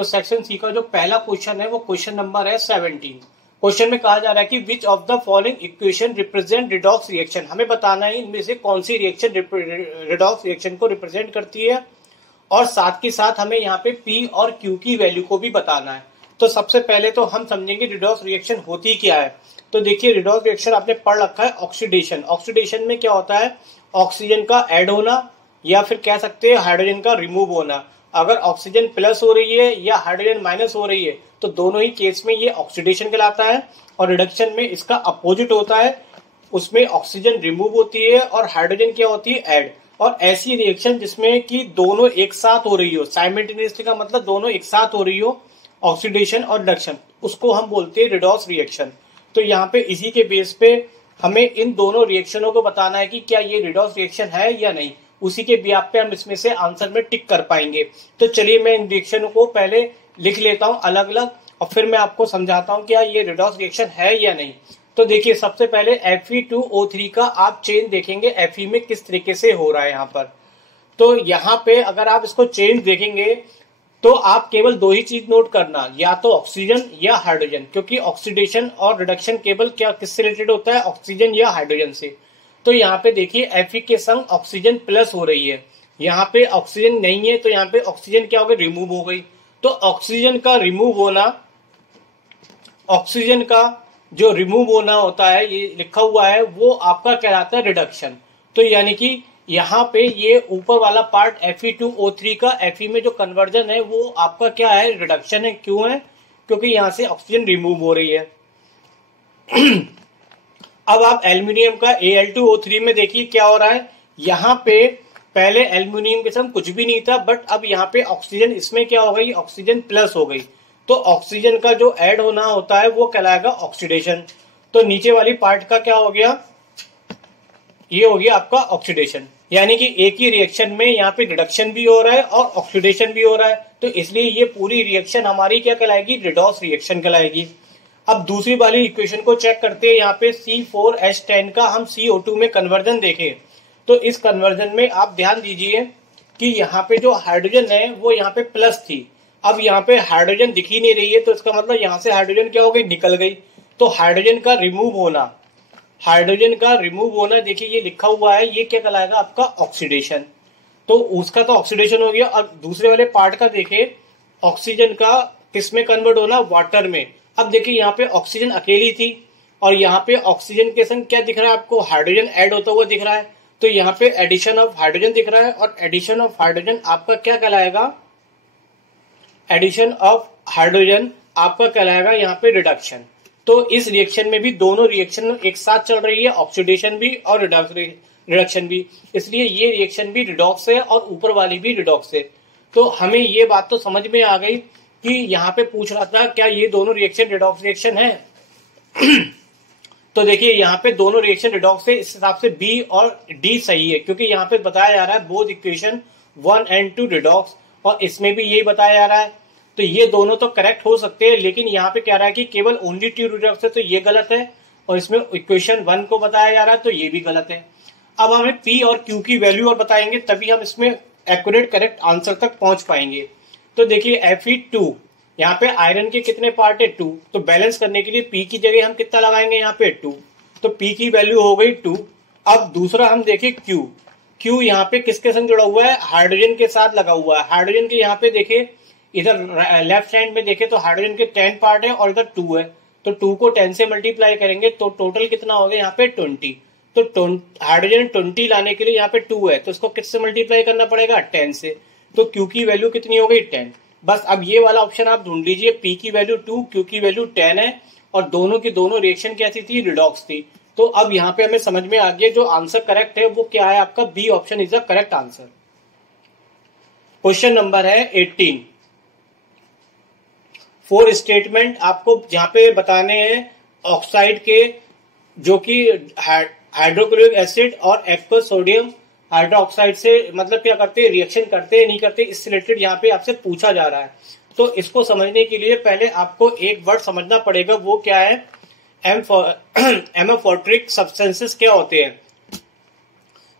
तो section C का जो पहला क्वेश्चन है वो क्वेश्चन नंबर है 17। क्वेश्चन में कहा जा रहा है कि विच of the following equation represent redox reaction. हमें बताना है इनमें से कौन सी रिएक्शन रिडॉक्स रिएक्शन को रिप्रेजेंट करती है, और साथ के साथ हमें यहाँ पे P और Q की वैल्यू को भी बताना है। तो सबसे पहले तो हम समझेंगे रिडॉक्स रिएक्शन होती क्या है। तो देखिए, रिडॉक्स रिएक्शन आपने पढ़ रखा है ऑक्सीडेशन। ऑक्सीडेशन में क्या होता है, ऑक्सीजन का ऐड होना या फिर कह सकते हैं हाइड्रोजन का रिमूव होना। अगर ऑक्सीजन प्लस हो रही है या हाइड्रोजन माइनस हो रही है तो दोनों ही केस में ये ऑक्सीडेशन कहलाता है, और रिडक्शन में इसका अपोजिट होता है, उसमें ऑक्सीजन रिमूव होती है और हाइड्रोजन क्या होती है, ऐड। और ऐसी रिएक्शन जिसमें कि दोनों एक साथ हो रही हो, साइमल्टेनियसली का मतलब दोनों एक साथ हो रही हो, ऑक्सीडेशन और रिडक्शन, उसको हम बोलते हैं रिडॉक्स रिएक्शन। तो यहाँ पे इसी के बेस पे हमें इन दोनों रिएक्शनों को बताना है कि क्या ये रिडॉक्स रिएक्शन है या नहीं। उसी के ब्याप पे हम इसमें से आंसर में टिक कर पाएंगे। तो चलिए मैं इन रिएक्शनों को पहले लिख लेता हूं अलग अलग, और फिर मैं आपको समझाता हूं क्या ये रिडॉक्स रिएक्शन है या नहीं। तो देखिए, सबसे पहले Fe2O3 का आप चेंज देखेंगे Fe में किस तरीके से हो रहा है यहाँ पर। तो यहाँ पे अगर आप इसको चेंज देखेंगे तो आप केवल दो ही चीज नोट करना, या तो ऑक्सीजन या हाइड्रोजन, क्योंकि ऑक्सीडेशन और रिडक्शन केवल क्या किससे रिलेटेड होता है, ऑक्सीजन या हाइड्रोजन से। तो यहाँ पे देखिए Fe के संग ऑक्सीजन प्लस हो रही है, यहाँ पे ऑक्सीजन नहीं है तो यहाँ पे ऑक्सीजन क्या हो गई, रिमूव हो गई। तो ऑक्सीजन का रिमूव होना, ऑक्सीजन का जो रिमूव होना होता है, ये लिखा हुआ है, वो आपका कहलाता है रिडक्शन। तो यानी कि यहाँ पे ये ऊपर वाला पार्ट Fe2O3 का Fe में जो कन्वर्जन है वो आपका क्या है, रिडक्शन है। क्यों है, क्योंकि यहाँ से ऑक्सीजन रिमूव हो रही है। अब आप एल्यूमिनियम का Al2O3 में देखिए क्या हो रहा है। यहाँ पे पहले एल्यूमिनियम के संग कुछ भी नहीं था, बट अब यहाँ पे ऑक्सीजन, इसमें क्या हो गई, ऑक्सीजन प्लस हो गई। तो ऑक्सीजन का जो ऐड होना होता है वो कहलाएगा ऑक्सीडेशन। तो नीचे वाली पार्ट का क्या हो गया, ये हो गया आपका ऑक्सीडेशन। यानी कि एक ही रिएक्शन में यहाँ पे रिडक्शन भी हो रहा है और ऑक्सीडेशन भी हो रहा है, तो इसलिए ये पूरी रिएक्शन हमारी क्या कहलाएगी, रिडॉक्स रिएक्शन कहलाएगी। अब दूसरी वाली इक्वेशन को चेक करते हैं। यहाँ पे C4H10 का हम CO2 में कन्वर्जन देखें तो इस कन्वर्जन में आप ध्यान दीजिए कि यहाँ पे जो हाइड्रोजन है वो यहाँ पे प्लस थी, अब यहाँ पे हाइड्रोजन दिख ही नहीं रही है, तो इसका मतलब यहाँ से हाइड्रोजन क्या हो गई, निकल गई। तो हाइड्रोजन का रिमूव होना, हाइड्रोजन का रिमूव होना, देखिए ये लिखा हुआ है, ये क्या कहलाएगा आपका ऑक्सीडेशन। तो उसका तो ऑक्सीडेशन हो गया। अब दूसरे वाले पार्ट का देखे, ऑक्सीजन का किस में कन्वर्ट होना, वाटर में। अब देखिए यहाँ पे ऑक्सीजन अकेली थी और यहाँ पे ऑक्सीजन के संग क्या दिख रहा है आपको, हाइड्रोजन ऐड होता हुआ दिख रहा है। तो यहाँ पे एडिशन ऑफ हाइड्रोजन दिख रहा है, और एडिशन ऑफ हाइड्रोजन आपका क्या कहलाएगा, एडिशन ऑफ हाइड्रोजन आपका कहलाएगा यहाँ पे रिडक्शन। तो इस रिएक्शन में भी दोनों रिएक्शन एक साथ चल रही है, ऑक्सीडेशन भी और रिडक्शन भी, इसलिए ये रिएक्शन भी रिडॉक्स है और ऊपर वाली भी रिडॉक्स है। तो हमें ये बात तो समझ में आ गई कि यहाँ पे पूछ रहा था क्या ये दोनों रिएक्शन रिडॉक्स रिएक्शन है। तो देखिए यहाँ पे दोनों रिएक्शन रिडॉक्स है, इस हिसाब से बी और डी सही है, क्योंकि यहाँ पे बताया जा रहा है बोथ इक्वेशन 1 and 2 रिडॉक्स, और इसमें भी यही बताया जा रहा है। तो ये दोनों तो करेक्ट हो सकते हैं, लेकिन यहाँ पे क्या रहा है कि केवल ओनली 2 रिडॉक्स है, तो ये गलत है, और इसमें इक्वेशन 1 को बताया जा रहा है तो ये भी गलत है। अब हमें P और Q की वैल्यू और बताएंगे, तभी हम इसमें एक्यूरेट करेक्ट आंसर तक पहुंच पाएंगे। तो देखिए Fe2, यहाँ पे आयरन के कितने पार्ट है, 2, तो बैलेंस करने के लिए P की जगह हम कितना लगाएंगे, यहाँ पे 2, तो P की वैल्यू हो गई 2। अब दूसरा हम देखें Q यहाँ पे किसके संग जुड़ा हुआ है, हाइड्रोजन के साथ लगा हुआ है। हाइड्रोजन के यहाँ पे देखे, इधर लेफ्ट हैंड में देखे तो हाइड्रोजन के 10 पार्ट है और इधर 2 है, तो 2 को 10 से मल्टीप्लाई करेंगे तो टोटल कितना हो गया यहाँ पे 20। तो हाइड्रोजन 20 लाने के लिए यहाँ पे 2 है, तो इसको किससे मल्टीप्लाई करना पड़ेगा, 10 से। तो Q की वैल्यू कितनी हो गई, 10। बस अब ये वाला ऑप्शन आप ढूंढ लीजिए, P की वैल्यू 2, Q की वैल्यू 10 है, और दोनों की दोनों रिएक्शन कैसी थी, रिडॉक्स थी। तो अब यहाँ पे हमें समझ में आ गया जो आंसर करेक्ट है वो क्या है, आपका B option is the correct answer. Question number है 18। 4 स्टेटमेंट आपको यहाँ पे बताने हैं ऑक्साइड के, जो कि हाइड्रोक्लोरिक एसिड और एक्वस सोडियम हाइड्रोक्साइड से मतलब क्या करते हैं, रिएक्शन करते हैं नहीं करते, इससे रिलेटेड यहाँ पे आपसे पूछा जा रहा है। तो इसको समझने के लिए पहले आपको एक वर्ड समझना पड़ेगा, वो क्या है, एमोफोर्ट्रिक सब्सटेंसेस क्या होते हैं।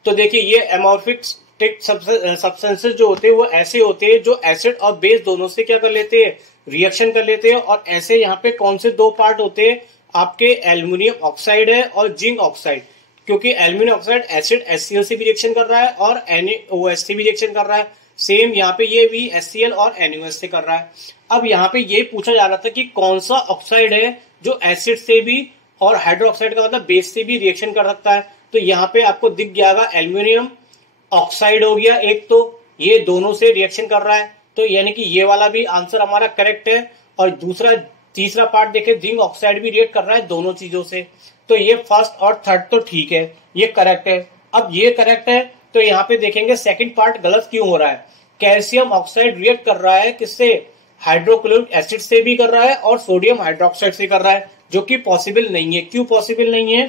तो देखिए ये एमॉर्फिक एसिडिक सब्सटेंसेस जो होते हैं वो ऐसे होते हैं जो एसिड और बेस दोनों से क्या कर लेते हैं, रिएक्शन कर लेते हैं। और ऐसे यहाँ पे कौन से दो पार्ट होते हैं आपके, एल्यूमिनियम ऑक्साइड है और जिंक ऑक्साइड, क्योंकि एल्यूमिनियम ऑक्साइड एसिड HCl से भी रिएक्शन कर रहा है और NaOH से भी रिएक्शन कर रहा है। सेम यहाँ पे ये भी HCl और NaOH से कर रहा है। अब यहाँ पे ये पूछा जा रहा था कि कौन सा ऑक्साइड है जो एसिड से भी और हाइड्रोक्साइड का मतलब बेस से भी रिएक्शन कर सकता है। तो यहाँ पे आपको दिख जाएगा एल्यूमिनियम ऑक्साइड हो गया एक, तो ये दोनों से रिएक्शन कर रहा है, तो यानी कि ये वाला भी आंसर हमारा करेक्ट है। और तीसरा पार्ट देखे, जिंक ऑक्साइड भी रिएक्ट कर रहा है दोनों चीजों से, तो ये फर्स्ट और थर्ड तो ठीक है, ये करेक्ट है। अब ये करेक्ट है तो यहाँ पे देखेंगे सेकंड पार्ट गलत क्यों हो रहा है। कैल्शियम ऑक्साइड रिएक्ट कर रहा है किससे, हाइड्रोक्लोरिक एसिड से भी कर रहा है और सोडियम हाइड्रोक्साइड से कर रहा है, जो कि पॉसिबल नहीं है। क्यों पॉसिबल नहीं है,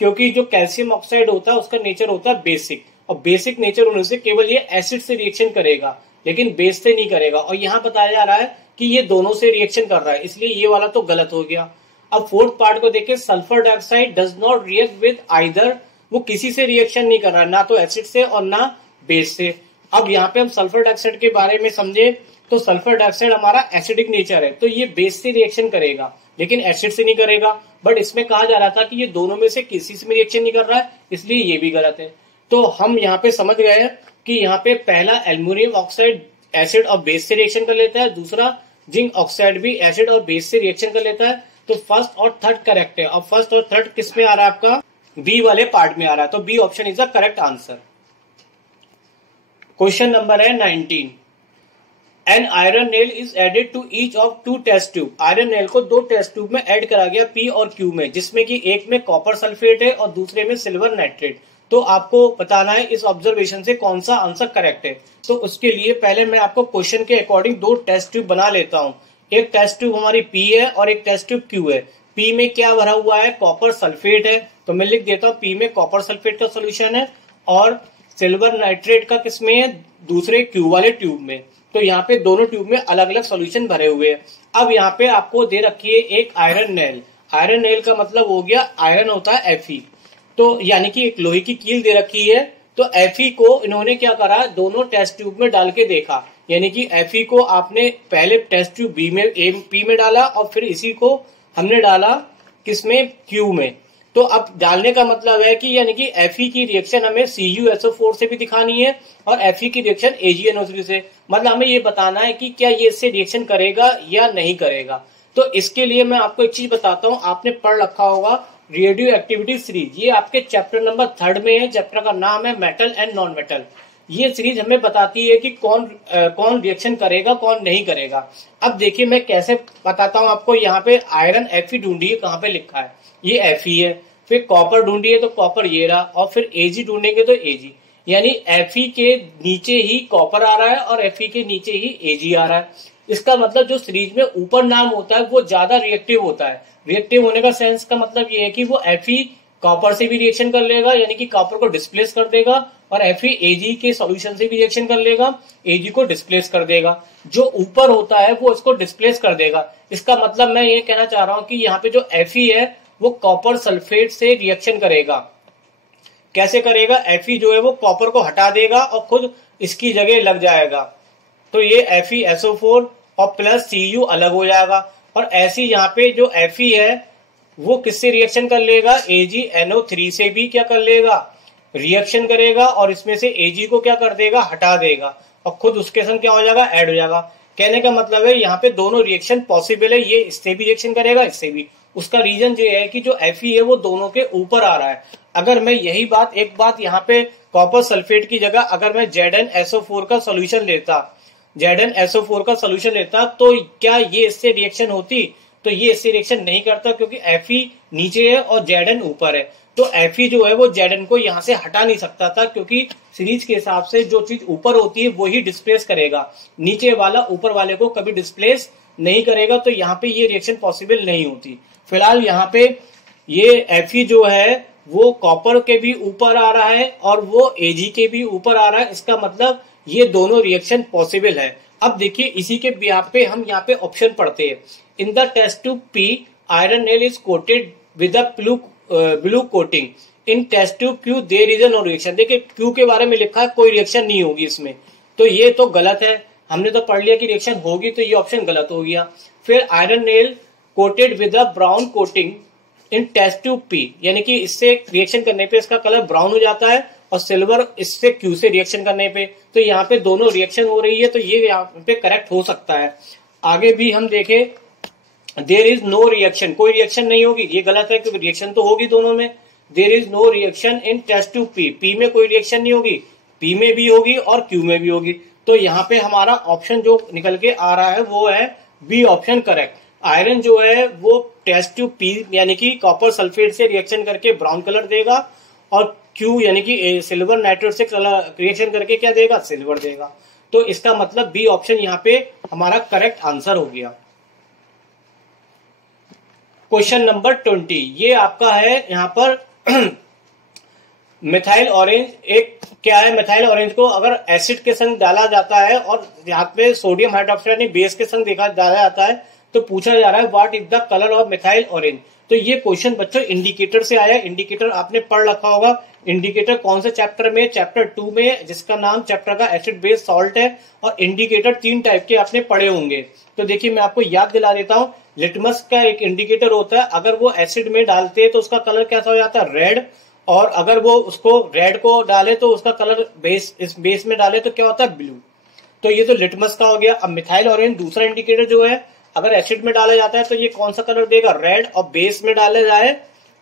क्योंकि जो कैल्शियम ऑक्साइड होता है उसका नेचर होता है बेसिक, और बेसिक नेचर होने से केवल ये एसिड से रिएक्शन करेगा लेकिन बेस से नहीं करेगा। और यहाँ बताया जा रहा है कि ये दोनों से रिएक्शन कर रहा है, इसलिए ये वाला तो गलत हो गया। अब फोर्थ पार्ट को देखिए, sulphur dioxide does not react with either, वो किसी से रिएक्शन नहीं कर रहा है, ना तो एसिड से और ना बेस से। अब यहाँ पे हम सल्फर डाइऑक्साइड के बारे में समझे तो सल्फर डाइऑक्साइड हमारा एसिडिक नेचर है, तो ये बेस से रिएक्शन करेगा लेकिन एसिड से नहीं करेगा। बट इसमें कहा जा रहा था कि ये दोनों में से किसी से भी रिएक्शन नहीं कर रहा है, इसलिए ये भी गलत है। तो हम यहाँ पे समझ गए कि यहाँ पे पहला एल्यूमिनियम ऑक्साइड एसिड और बेस से रिएक्शन कर लेता है, दूसरा जिंक ऑक्साइड भी एसिड और बेस से रिएक्शन कर लेता है। तो फर्स्ट और थर्ड करेक्ट है। और फर्स्ट और थर्ड किस में आ रहा है आपका, बी वाले पार्ट में आ रहा है, तो B option is the correct answer. Question number है 19। An iron nail is added to each of 2 test tube. Iron nail को 2 टेस्ट ट्यूब में ऐड करा गया P और Q में, जिसमें कि एक में कॉपर सल्फेट है और दूसरे में सिल्वर नाइट्रेट। तो आपको बताना है इस ऑब्जर्वेशन से कौन सा आंसर करेक्ट है। तो उसके लिए पहले मैं आपको क्वेश्चन के अकॉर्डिंग 2 टेस्ट ट्यूब बना लेता हूं। एक टेस्ट ट्यूब हमारी P है और एक टेस्ट ट्यूब Q है। P में क्या भरा हुआ है, कॉपर सल्फेट है, तो मैं लिख देता हूं P में कॉपर सल्फेट का सोल्यूशन है और सिल्वर नाइट्रेट का किसमें है, दूसरे Q वाले ट्यूब में। तो यहाँ पे दोनों ट्यूब में अलग अलग सॉल्यूशन भरे हुए हैं। अब यहाँ पे आपको दे रखी है एक आयरन नेल। आयरन नेल का मतलब हो गया आयरन होता है Fe, तो यानी कि एक लोहे की कील दे रखी है। तो Fe को इन्होंने क्या करा, दोनों टेस्ट ट्यूब में डाल के देखा, यानी कि Fe को आपने पहले टेस्ट ट्यूब P में डाला और फिर इसी को हमने डाला किसमें, Q में। तो अब डालने का मतलब है कि यानी कि Fe की रिएक्शन हमें CuSO4 से भी दिखानी है और Fe की रिएक्शन AgNO3 से, मतलब हमें ये बताना है कि क्या ये इससे रिएक्शन करेगा या नहीं करेगा। तो इसके लिए मैं आपको एक चीज बताता हूं, आपने पढ़ रखा होगा रेडियो एक्टिविटी सीरीज, ये आपके चैप्टर नंबर 3 में है। चैप्टर का नाम है मेटल एंड नॉन मेटल। ये सीरीज हमें बताती है कि कौन रिएक्शन करेगा कौन नहीं करेगा। अब देखिए मैं कैसे बताता हूं आपको। यहाँ पे आयरन Fe ढूंढिए, कहाँ पे लिखा है, ये Fe है। फिर कॉपर ढूंढिए तो कॉपर ये रहा, और फिर Ag ढूंढेंगे तो Ag, यानी Fe के नीचे ही कॉपर आ रहा है और Fe के नीचे ही Ag आ रहा है। इसका मतलब जो सीरीज में ऊपर नाम होता है वो ज्यादा रिएक्टिव होता है। रिएक्टिव होने का सेंस का मतलब ये है कि वो Fe कॉपर से भी रिएक्शन कर लेगा, यानी कि कॉपर को डिस्प्लेस कर देगा, और Fe Ag के सॉल्यूशन से भी रिएक्शन कर लेगा, Ag को डिस्प्लेस कर देगा। जो ऊपर होता है वो इसको डिस्प्लेस कर देगा। इसका मतलब मैं ये कहना चाह रहा हूं कि यहाँ पे जो Fe है वो कॉपर सल्फेट से रिएक्शन करेगा। कैसे करेगा, Fe जो है वो कॉपर को हटा देगा और खुद इसकी जगह लग जाएगा, तो ये FeSO4 और प्लस Cu अलग हो जाएगा। और ऐसी यहाँ पे जो Fe है वो किससे रिएक्शन कर लेगा, AgNO3 से भी क्या कर लेगा, रिएक्शन करेगा, और इसमें से Ag को क्या कर देगा, हटा देगा, और खुद उसके संग क्या हो जाएगा, ऐड हो जाएगा। कहने का मतलब है यहाँ पे दोनों रिएक्शन पॉसिबल है, ये इससे भी रिएक्शन करेगा इससे भी। उसका रीजन ये है कि जो Fe है वो दोनों के ऊपर आ रहा है। अगर मैं यही बात एक बात यहाँ पे कॉपर सल्फेट की जगह अगर मैं ZnSO4 का सोल्यूशन लेता तो क्या ये इससे रिएक्शन होती, तो ये इससे रिएक्शन नहीं करता, क्योंकि Fe नीचे है और Zn ऊपर है। तो Fe जो है वो Zn को यहाँ से हटा नहीं सकता था, क्योंकि सीरीज के हिसाब से जो चीज ऊपर होती है वो ही डिस्प्लेस करेगा, नीचे वाला ऊपर वाले को कभी डिस्प्लेस नहीं करेगा। तो यहाँ पे ये रिएक्शन पॉसिबल नहीं होती। फिलहाल यहाँ पे ये Fe जो है वो कॉपर के भी ऊपर आ रहा है और वो Ag के भी ऊपर आ रहा है। इसका मतलब ये दोनों रिएक्शन पॉसिबल है। अब देखिए इसी के बिहाफ पे हम यहाँ पे ऑप्शन पढ़ते हैं। In the test tube P, iron nail is coated with a blue coating. In test tube Q there is no reaction. देखिए क्यू के बारे में लिखा है कोई रिएक्शन नहीं होगी इसमें, तो ये तो गलत है। हमने तो पढ़ लिया कि रिएक्शन होगी, तो ये ऑप्शन गलत हो गया। फिर iron nail coated with a brown coating in test tube P, यानी कि इससे रिएक्शन करने पे इसका कलर ब्राउन हो जाता है, और सिल्वर इससे क्यू से रिएक्शन करने पे, तो यहाँ पे दोनों रिएक्शन हो रही है, तो ये यहाँ पे करेक्ट हो सकता है। आगे भी हम देखें, देयर इज नो रिएक्शन, कोई रिएक्शन नहीं होगी, ये गलत है क्योंकि रिएक्शन तो होगी दोनों में। There is no reaction in test tube P, P में कोई रिएक्शन नहीं होगी, पी में भी होगी और क्यू में भी होगी। तो यहाँ पे हमारा ऑप्शन जो निकल के आ रहा है वो है बी ऑप्शन करेक्ट। आयरन जो है वो टेस्ट ट्यूब पी यानी कि कॉपर सल्फेट से रिएक्शन करके ब्राउन कलर देगा, और क्यू यानी कि सिल्वर नाइट्रेट से रिएक्शन करके क्या देगा, सिल्वर देगा। तो इसका मतलब बी ऑप्शन यहाँ पे हमारा करेक्ट आंसर हो गया। क्वेश्चन नंबर 20, ये आपका है यहाँ पर मिथाइल ऑरेंज एक क्या है, मिथाइल ऑरेंज को अगर एसिड के संग डाला जाता है और यहाँ पे सोडियम हाइड्रोक्साइड बेस के संग डाला जाता है, तो पूछा जा रहा है what is the colour of methyl orange. तो ये क्वेश्चन बच्चों इंडिकेटर से आया। इंडिकेटर आपने पढ़ रखा होगा। इंडिकेटर कौन से चैप्टर में, चैप्टर 2 में, जिसका नाम चैप्टर का एसिड बेस सॉल्ट है। और इंडिकेटर 3 टाइप के आपने पढ़े होंगे। तो देखिए मैं आपको याद दिला देता हूँ। लिटमस का एक इंडिकेटर होता है, अगर वो एसिड में डालते हैं तो उसका कलर कैसा हो जाता है, रेड। और अगर वो उसको रेड को डाले तो उसका कलर इस बेस में डाले तो क्या होता है, ब्लू। तो ये तो लिटमस का हो गया। अब मिथाइल ऑरेंज दूसरा इंडिकेटर जो है, अगर एसिड में डाला जाता है तो ये कौन सा कलर देगा, रेड, और बेस में डाला जाए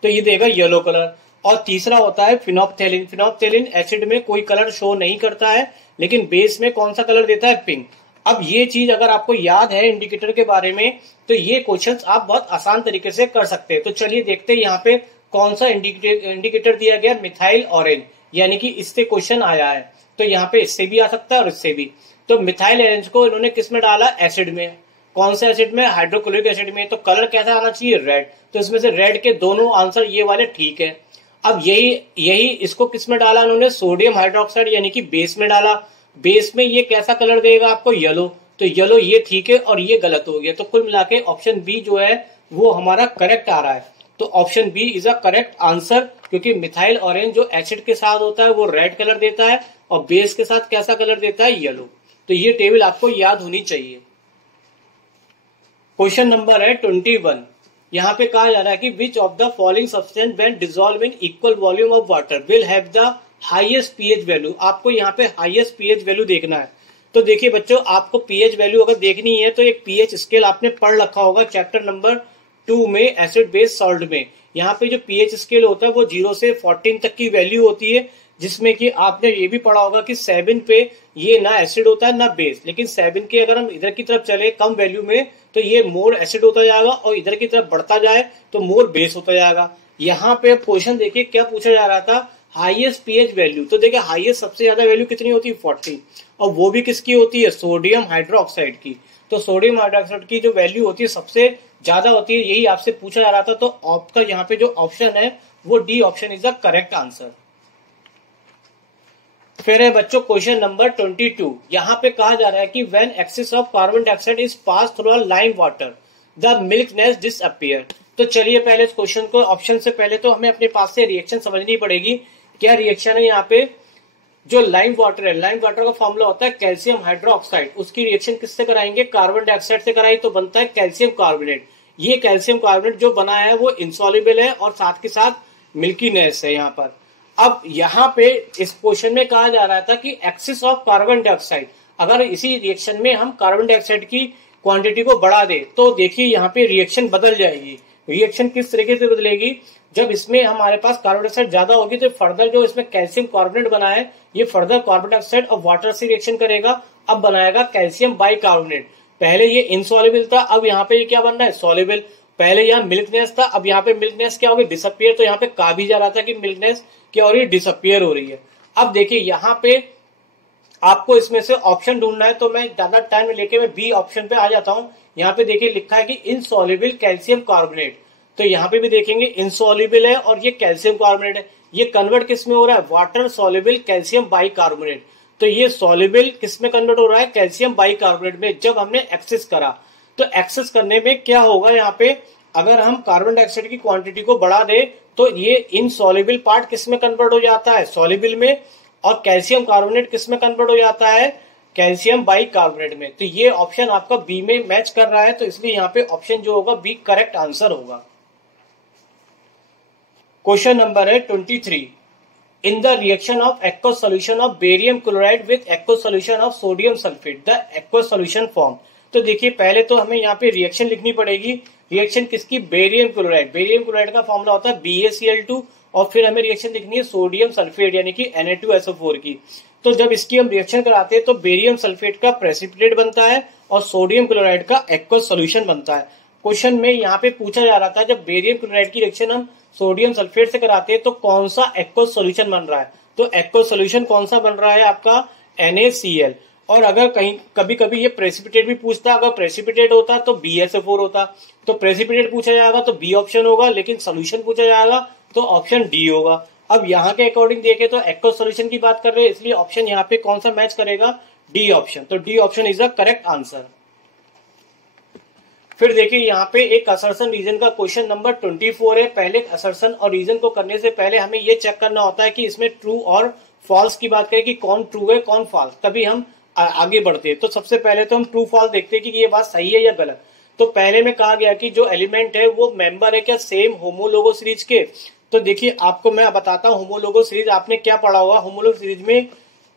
तो ये देगा येलो कलर। और तीसरा होता है फिनोप्थेलिन। फिनोप्थेलिन एसिड में कोई कलर शो नहीं करता है, लेकिन बेस में कौन सा कलर देता है, पिंक। अब ये चीज अगर आपको याद है इंडिकेटर के बारे में, तो ये क्वेश्चंस आप बहुत आसान तरीके से कर सकते हैं। तो चलिए देखते हैं यहाँ पे कौन सा इंडिकेटर दिया गया, मिथाइल ऑरेंज, यानी कि इससे क्वेश्चन आया है। तो यहाँ पे इससे भी आ सकता है और इससे भी। तो मिथाइल ऑरेंज को इन्होंने किस में डाला, एसिड में। कौन से एसिड में, हाइड्रोक्लोरिक एसिड में। तो कलर कैसा आना चाहिए, रेड। तो इसमें से रेड के दोनों आंसर ये वाले ठीक है। अब यही इसको किस में डाला इन्होंने, सोडियम हाइड्रोक्साइड यानी कि बेस में डाला। बेस में ये कैसा कलर देगा आपको, येलो। तो येलो ये ठीक है और ये गलत हो गया। तो कुल मिला के ऑप्शन बी जो है वो हमारा करेक्ट आ रहा है। तो option B is a correct answer, क्योंकि मिथाइल ऑरेंज जो एसिड के साथ होता है वो रेड कलर देता है, और बेस के साथ कैसा कलर देता है, येलो। तो ये टेबल आपको याद होनी चाहिए। क्वेश्चन नंबर है 21। यहाँ पे कहा जा रहा है कि विच of the following substance when dissolve in equal volume of water will have the highest pH value. आपको यहाँ पे हाईएस्ट पीएच वैल्यू देखना है। तो देखिए बच्चों, आपको पीएच वैल्यू अगर देखनी है तो एक पीएच स्केल आपने पढ़ रखा होगा चैप्टर नंबर 2 में, एसिड बेस सॉल्ट में। यहाँ पे जो पीएच स्केल होता है वो 0 से 14 तक की वैल्यू होती है, जिसमें कि आपने ये भी पढ़ा होगा कि 7 पे ये ना एसिड होता है ना बेस। लेकिन 7 के अगर हम इधर की तरफ चले कम वैल्यू में तो ये मोर एसिड होता जाएगा, और इधर की तरफ बढ़ता जाए तो मोर बेस होता जाएगा। यहाँ पे क्वेश्चन देखिए क्या पूछा जा रहा था, हाईएस्ट पीएच वैल्यू। तो देखिए हाईएस्ट सबसे ज्यादा वैल्यू कितनी होती है, 40, और वो भी किसकी होती है, सोडियम हाइड्रोक्साइड की। तो सोडियम हाइड्रोक्साइड की जो वैल्यू होती है सबसे ज्यादा होती है, यही आपसे पूछा जा रहा था। तो आपका यहाँ पे जो ऑप्शन है वो D option is the correct answer. फिर है बच्चों क्वेश्चन नंबर 22। यहाँ पे कहा जा रहा है कि when excess of carbon dioxide is pass through lime water the milkiness disappear. तो चलिए पहले इस क्वेश्चन को, ऑप्शन से पहले तो हमें अपने पास से रिएक्शन समझनी पड़ेगी। क्या रिएक्शन है यहाँ पे, जो लाइम वाटर है, लाइम वाटर का फॉर्मूला होता है कैल्शियम हाइड्रोक्साइड। उसकी रिएक्शन किससे कराएंगे, कार्बन डाइऑक्साइड से कराई तो बनता है कैल्शियम कार्बोनेट। ये कैल्शियम कार्बोनेट जो बना है वो इनसॉल्युबल है और साथ के साथ मिल्कीनेस है यहाँ पर। अब यहाँ पे इस क्वेश्चन में कहा जा रहा था कि एक्सेस ऑफ कार्बन डाइऑक्साइड, अगर इसी रिएक्शन में हम कार्बन डाइऑक्साइड की क्वांटिटी को बढ़ा दे तो देखिए यहाँ पे रिएक्शन बदल जाएगी। रिएक्शन किस तरीके से बदलेगी, जब इसमें हमारे पास कार्बन डाइऑक्साइड ज्यादा होगी तो फर्दर जो इसमें कैल्शियम कार्बोनेट बना है ये फर्दर कार्बन डाइऑक्साइड और वाटर से रिएक्शन करेगा, अब बनाएगा कैल्शियम बाइकार्बोनेट। पहले ये इनसॉल्युबल था, अब यहाँ पे ये क्या बन रहा है, सॉल्युबल। पहले यहाँ मिल्कनेस था, अब यहाँ पे मिल्कनेस क्या होगी, डिसअपियर। तो यहाँ पे कहा भी जा रहा था कि मिल्कनेस क्या हो रही है, डिसअपियर हो रही है। अब देखिए यहाँ पे आपको इसमें से ऑप्शन ढूंढना है, तो मैं ज्यादा टाइम लेके मैं बी ऑप्शन पे आ जाता हूँ। यहाँ पे देखिए लिखा है कि इनसॉल्युबल कैल्शियम कार्बोनेट। तो यहाँ पे भी देखेंगे इनसॉल्युबल है और ये कैल्शियम कार्बोनेट है। ये कन्वर्ट किस में हो रहा है, वाटर सॉल्युबल कैल्शियम बाइकार्बोनेट। तो ये सॉल्युबल किस में कन्वर्ट हो रहा है, कैल्शियम बाइकार्बोनेट में। जब हमने एक्सेस करा तो एक्सेस करने में क्या होगा, यहाँ पे अगर हम कार्बन डाइऑक्साइड की क्वांटिटी को बढ़ा दे तो ये इनसॉल्युबल पार्ट किस में कन्वर्ट हो जाता है, सॉल्युबल में, और कैल्शियम कार्बोनेट किस में कन्वर्ट हो जाता है, कैल्शियम बाइकार्बोनेट में। तो ये ऑप्शन आपका बी में मैच कर रहा है, तो इसलिए यहाँ पे ऑप्शन जो होगा बी करेक्ट आंसर होगा। क्वेश्चन नंबर है 23, in the reaction of aqueous solution of barium chloride with aqueous solution of sodium sulphate the aqueous solution form. तो देखिए पहले तो हमें यहाँ पे रिएक्शन लिखनी पड़ेगी। रिएक्शन किसकी, बेरियम क्लोराइड। बेरियम क्लोराइड का फॉर्मूला होता है BaCl2, और फिर हमें रिएक्शन लिखनी है सोडियम सल्फेट यानी कि Na2SO4 की। तो जब इसकी हम रिएक्शन कराते हैं तो बेरियम सल्फेट का प्रेसिपिटेट बनता है और सोडियम क्लोराइड का एक्वस सोल्यूशन बनता है। क्वेश्चन में यहाँ पे पूछा जा रहा था जब बेरियम क्लोराइड की रिएक्शन हम सोडियम सल्फेट से कराते हैं तो कौन सा एक्वस सोल्यूशन बन रहा है। तो एक्वस सोल्यूशन कौन सा बन रहा है आपका, NaCl। और अगर कहीं कभी कभी ये प्रेसिपिटेट भी पूछता, अगर प्रेसिपिटेट होता तो BaSO4 होता। तो प्रेसिपिटेट पूछा जाएगा तो बी ऑप्शन होगा, लेकिन सोल्यूशन पूछा जाएगा तो ऑप्शन डी होगा। अब यहाँ के अकॉर्डिंग देखें तो एक्वस सोल्यूशन की बात कर रहे हैं, इसलिए ऑप्शन यहाँ पे कौन सा मैच करेगा, डी ऑप्शन। तो D option is the correct answer. फिर देखिए यहाँ पे एक असर्शन रीजन का क्वेश्चन नंबर 24 है। पहले असर्शन और रीजन को करने से पहले हमें ये चेक करना होता है कि इसमें ट्रू और फॉल्स की बात करें कि कौन ट्रू है कौन फॉल्स, तभी हम आगे बढ़ते हैं। तो सबसे पहले तो हम ट्रू फॉल्स देखते हैं कि ये बात सही है या गलत। तो पहले में कहा गया कि जो एलिमेंट है वो मेंबर है क्या सेम होमोलोगो सीरीज के। तो देखिए आपको मैं बताता हूँ होमोलोगो सीरीज आपने क्या पढ़ा होगा। होमोलोगो सीरीज में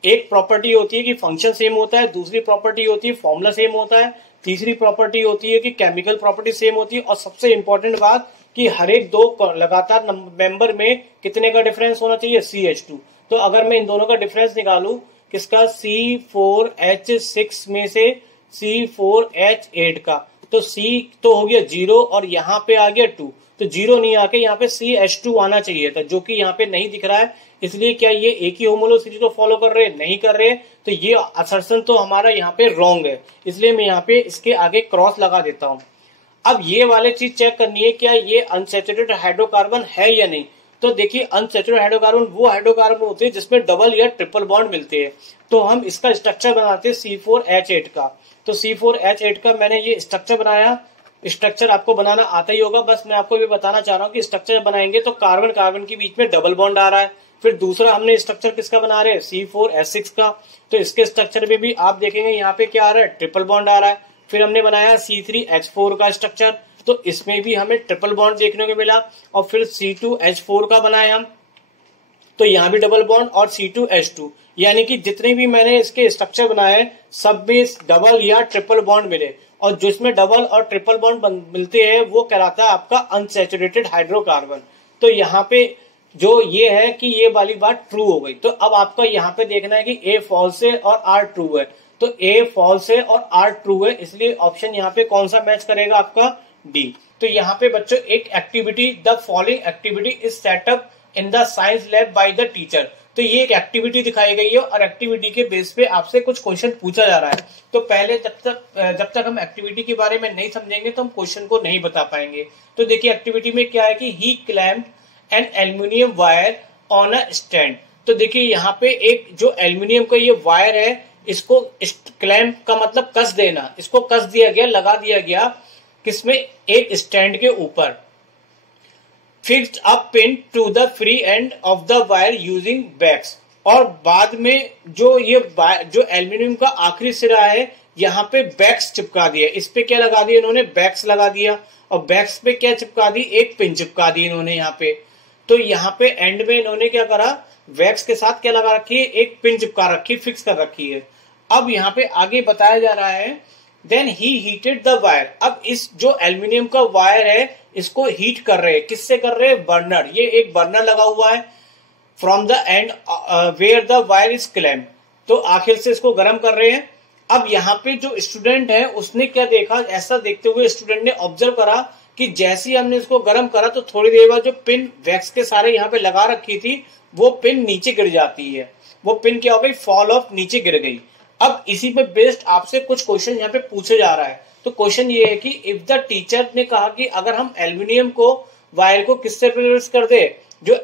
एक प्रॉपर्टी होती है कि फंक्शन सेम होता है, दूसरी प्रॉपर्टी होती है फॉर्मूला सेम होता है, तीसरी प्रॉपर्टी होती है कि केमिकल प्रॉपर्टी सेम होती है, और सबसे इंपॉर्टेंट बात कि हर एक दो लगातार मेंबर में कितने का डिफरेंस होना चाहिए, CH2। तो अगर मैं इन दोनों का डिफरेंस निकालू किसका, C4H6 में से C4H8 का, तो C तो हो गया 0 और यहाँ पे आ गया 2, तो 0 नहीं आके यहाँ पे CH2 आना चाहिए था, जो कि यहाँ पे नहीं दिख रहा है। इसलिए क्या ये एक ही होमोलोगो सीरीज को फॉलो कर रहे हैं, नहीं कर रहे। तो ये असर्शन तो हमारा यहाँ पे रॉन्ग है, इसलिए मैं यहाँ पे इसके आगे क्रॉस लगा देता हूँ। अब ये वाले चीज चेक करनी है क्या ये अनसैचुरेटेड हाइड्रोकार्बन है या नहीं। तो देखिए अनसैचुरेटेड हाइड्रोकार्बन वो हाइड्रोकार्बन होते हैं जिसमें डबल या ट्रिपल बॉन्ड मिलते हैं। तो हम इसका स्ट्रक्चर बनाते हैं C4H8 का। तो C4H8 का मैंने ये स्ट्रक्चर बनाया। स्ट्रक्चर आपको बनाना आता ही होगा, बस मैं आपको ये बताना चाह रहा हूँ कि स्ट्रक्चर बनाएंगे तो कार्बन कार्बन के बीच में डबल बॉन्ड आ रहा है। फिर दूसरा हमने स्ट्रक्चर किसका बना रहे हैं, C4H6 का। तो इसके स्ट्रक्चर में भी आप देखेंगे यहाँ पे क्या आ रहा है, ट्रिपल बॉन्ड आ रहा है। फिर हमने बनाया C3H4 का स्ट्रक्चर, तो इसमें भी हमें ट्रिपल बॉन्ड देखने को मिला। और फिर C2H4 का बनाया हम, तो यहाँ भी डबल बॉन्ड और C2H2, यानी कि जितने भी मैंने इसके स्ट्रक्चर बनाए सब में डबल या ट्रिपल बॉन्ड मिले। और जिसमें डबल और ट्रिपल बॉन्ड मिलते हैं वो कहलाता है आपका अनसैचुरेटेड हाइड्रोकार्बन। तो यहाँ पे जो ये है कि ये वाली बात ट्रू हो गई। तो अब आपको यहाँ पे देखना है कि A फॉल्स है और R ट्रू है। तो A फॉल्स है और R ट्रू है, इसलिए ऑप्शन यहाँ पे कौन सा मैच करेगा आपका, D। तो यहाँ पे बच्चों एक activity, the following activity is setup in the science lab by the teacher. तो ये एक एक्टिविटी दिखाई गई है और एक्टिविटी के बेस पे आपसे कुछ क्वेश्चन पूछा जा रहा है। तो पहले जब तक हम एक्टिविटी के बारे में नहीं समझेंगे तो हम क्वेश्चन को नहीं बता पाएंगे। तो देखिए एक्टिविटी में क्या है कि he clamped an aluminium wire on a stand. तो देखिए यहाँ पे एक जो एल्यूमिनियम का ये वायर है, इसको क्लैम्प का मतलब कस देना, इसको कस दिया गया, लगा दिया गया किसमें, एक स्टैंड के ऊपर। Fixed a pin to the free end of the wire using wax. और बाद में जो ये जो एल्यूमिनियम का आखिरी सिरा है यहाँ पे बैक्स चिपका दिया। इस पे क्या लगा दिया इन्होंने, बैक्स लगा दिया। और बैक्स पे क्या चिपका दी, एक पिन चिपका दी इन्होंने यहाँ पे। तो यहाँ पे एंड में इन्होंने क्या करा, वैक्स के साथ क्या लगा रखी है, एक पिन चिपका रखी, फिक्स कर रखी है। अब यहाँ पे आगे बताया जा रहा है then he heated the wire. अब इस जो एल्यूमिनियम का वायर है इसको हीट कर रहे हैं, किससे कर रहे हैं, बर्नर। ये एक बर्नर लगा हुआ है from the end where the wire is clamped. तो आखिर से इसको गर्म कर रहे हैं। अब यहाँ पे जो स्टूडेंट है उसने क्या देखा, ऐसा देखते हुए स्टूडेंट ने ऑब्जर्व करा कि जैसे ही हमने इसको गर्म करा तो थोड़ी देर बाद जो पिन वैक्स के सारे यहाँ पे लगा रखी थी वो पिन नीचे गिर जाती है। वो पिन क्या हो गई, फॉल ऑफ, नीचे गिर गई। अब इसी पे बेस्ड आपसे कुछ क्वेश्चन यहाँ पे पूछे जा रहा है। तो क्वेश्चन ये है कि इफ द टीचर ने कहा कि अगर हम एल्यूमिनियम को वायर को किससे रिप्लेस कर दे, जो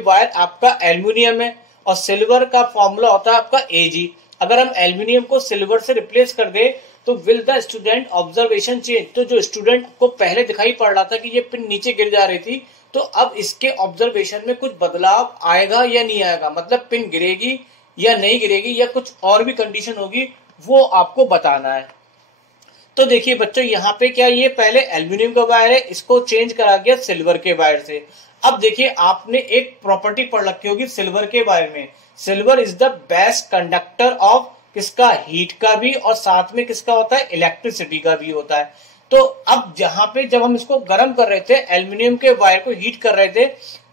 वायर आपका एल्यूमिनियम है और सिल्वर का फॉर्मूला होता है आपका Ag। अगर हम एल्यूमिनियम को सिल्वर से रिप्लेस कर दे तो will the student observation change, तो जो स्टूडेंट को पहले दिखाई पड़ रहा था कि ये पिन नीचे गिर जा रही थी, तो अब इसके ऑब्जर्वेशन में कुछ बदलाव आएगा या नहीं आएगा, मतलब पिन गिरेगी या नहीं गिरेगी या कुछ और भी कंडीशन होगी, वो आपको बताना है। तो देखिए बच्चों, यहाँ पे क्या, ये पहले एल्यूमिनियम का वायर है, इसको चेंज करा गया सिल्वर के वायर से। अब देखिए, आपने एक प्रॉपर्टी पढ़ रखी होगी सिल्वर के वायर में, silver is the best conductor of किसका, हीट का भी, और साथ में किसका होता है, इलेक्ट्रिसिटी का भी होता है। तो अब जहां पे जब हम इसको गर्म कर रहे थे, एल्यूमिनियम के वायर को हीट कर रहे थे,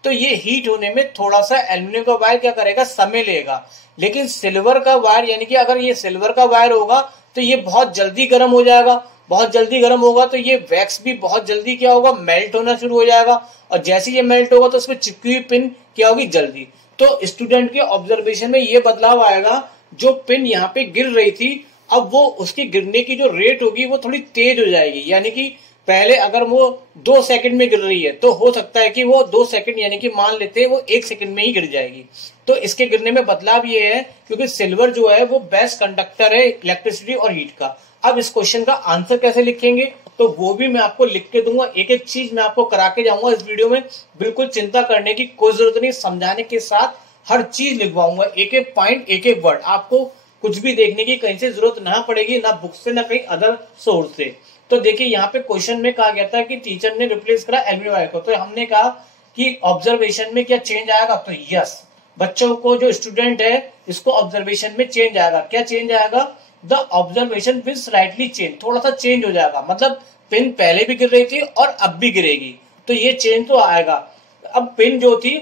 तो ये हीट होने में थोड़ा सा एल्यूमिनियम का वायर क्या करेगा, समय लेगा। लेकिन सिल्वर का वायर, यानी कि अगर ये सिल्वर का वायर होगा तो ये बहुत जल्दी गर्म हो जाएगा, बहुत जल्दी गर्म होगा तो ये वैक्स भी बहुत जल्दी क्या होगा, मेल्ट होना शुरू हो जाएगा, और जैसे ये मेल्ट होगा तो उसमें चिपकी हुई पिन क्या होगी, जल्दी। तो स्टूडेंट के ऑब्जर्वेशन में ये बदलाव आएगा, जो पिन यहाँ पे गिर रही थी, अब वो उसकी गिरने की जो रेट होगी वो थोड़ी तेज हो जाएगी। यानी कि पहले अगर वो 2 सेकंड में गिर रही है, तो हो सकता है कि वो 2 सेकंड, यानी कि मान लेते हैं वो 1 सेकंड में ही गिर जाएगी। तो इसके गिरने में बदलाव ये है, क्योंकि सिल्वर जो है वो बेस्ट कंडक्टर है इलेक्ट्रिसिटी और हीट का। अब इस क्वेश्चन का आंसर कैसे लिखेंगे, तो वो भी मैं आपको लिख के दूंगा, एक एक चीज मैं आपको करा के जाऊंगा इस वीडियो में। बिल्कुल चिंता करने की कोई जरूरत नहीं, समझाने के साथ हर चीज लिखवाऊंगा, एक एक पॉइंट, एक एक वर्ड। आपको कुछ भी देखने की कहीं से जरूरत ना पड़ेगी, ना बुक से, ना कहीं अदर सोर्स से। तो देखिए, यहाँ पे क्वेश्चन में कहा गया था कि टीचर ने रिप्लेस करा एल्यूमिनियम वायर को, तो हमने कहा कि ऑब्जर्वेशन में क्या चेंज आएगा, तो यस, बच्चों को जो स्टूडेंट है इसको ऑब्जर्वेशन में चेंज आएगा। क्या चेंज आएगा, the observation will slightly change, थोड़ा सा चेंज हो जाएगा, मतलब पिन पहले भी गिर रही थी और अब भी गिरेगी, तो ये चेंज तो आएगा। अब पिन जो थी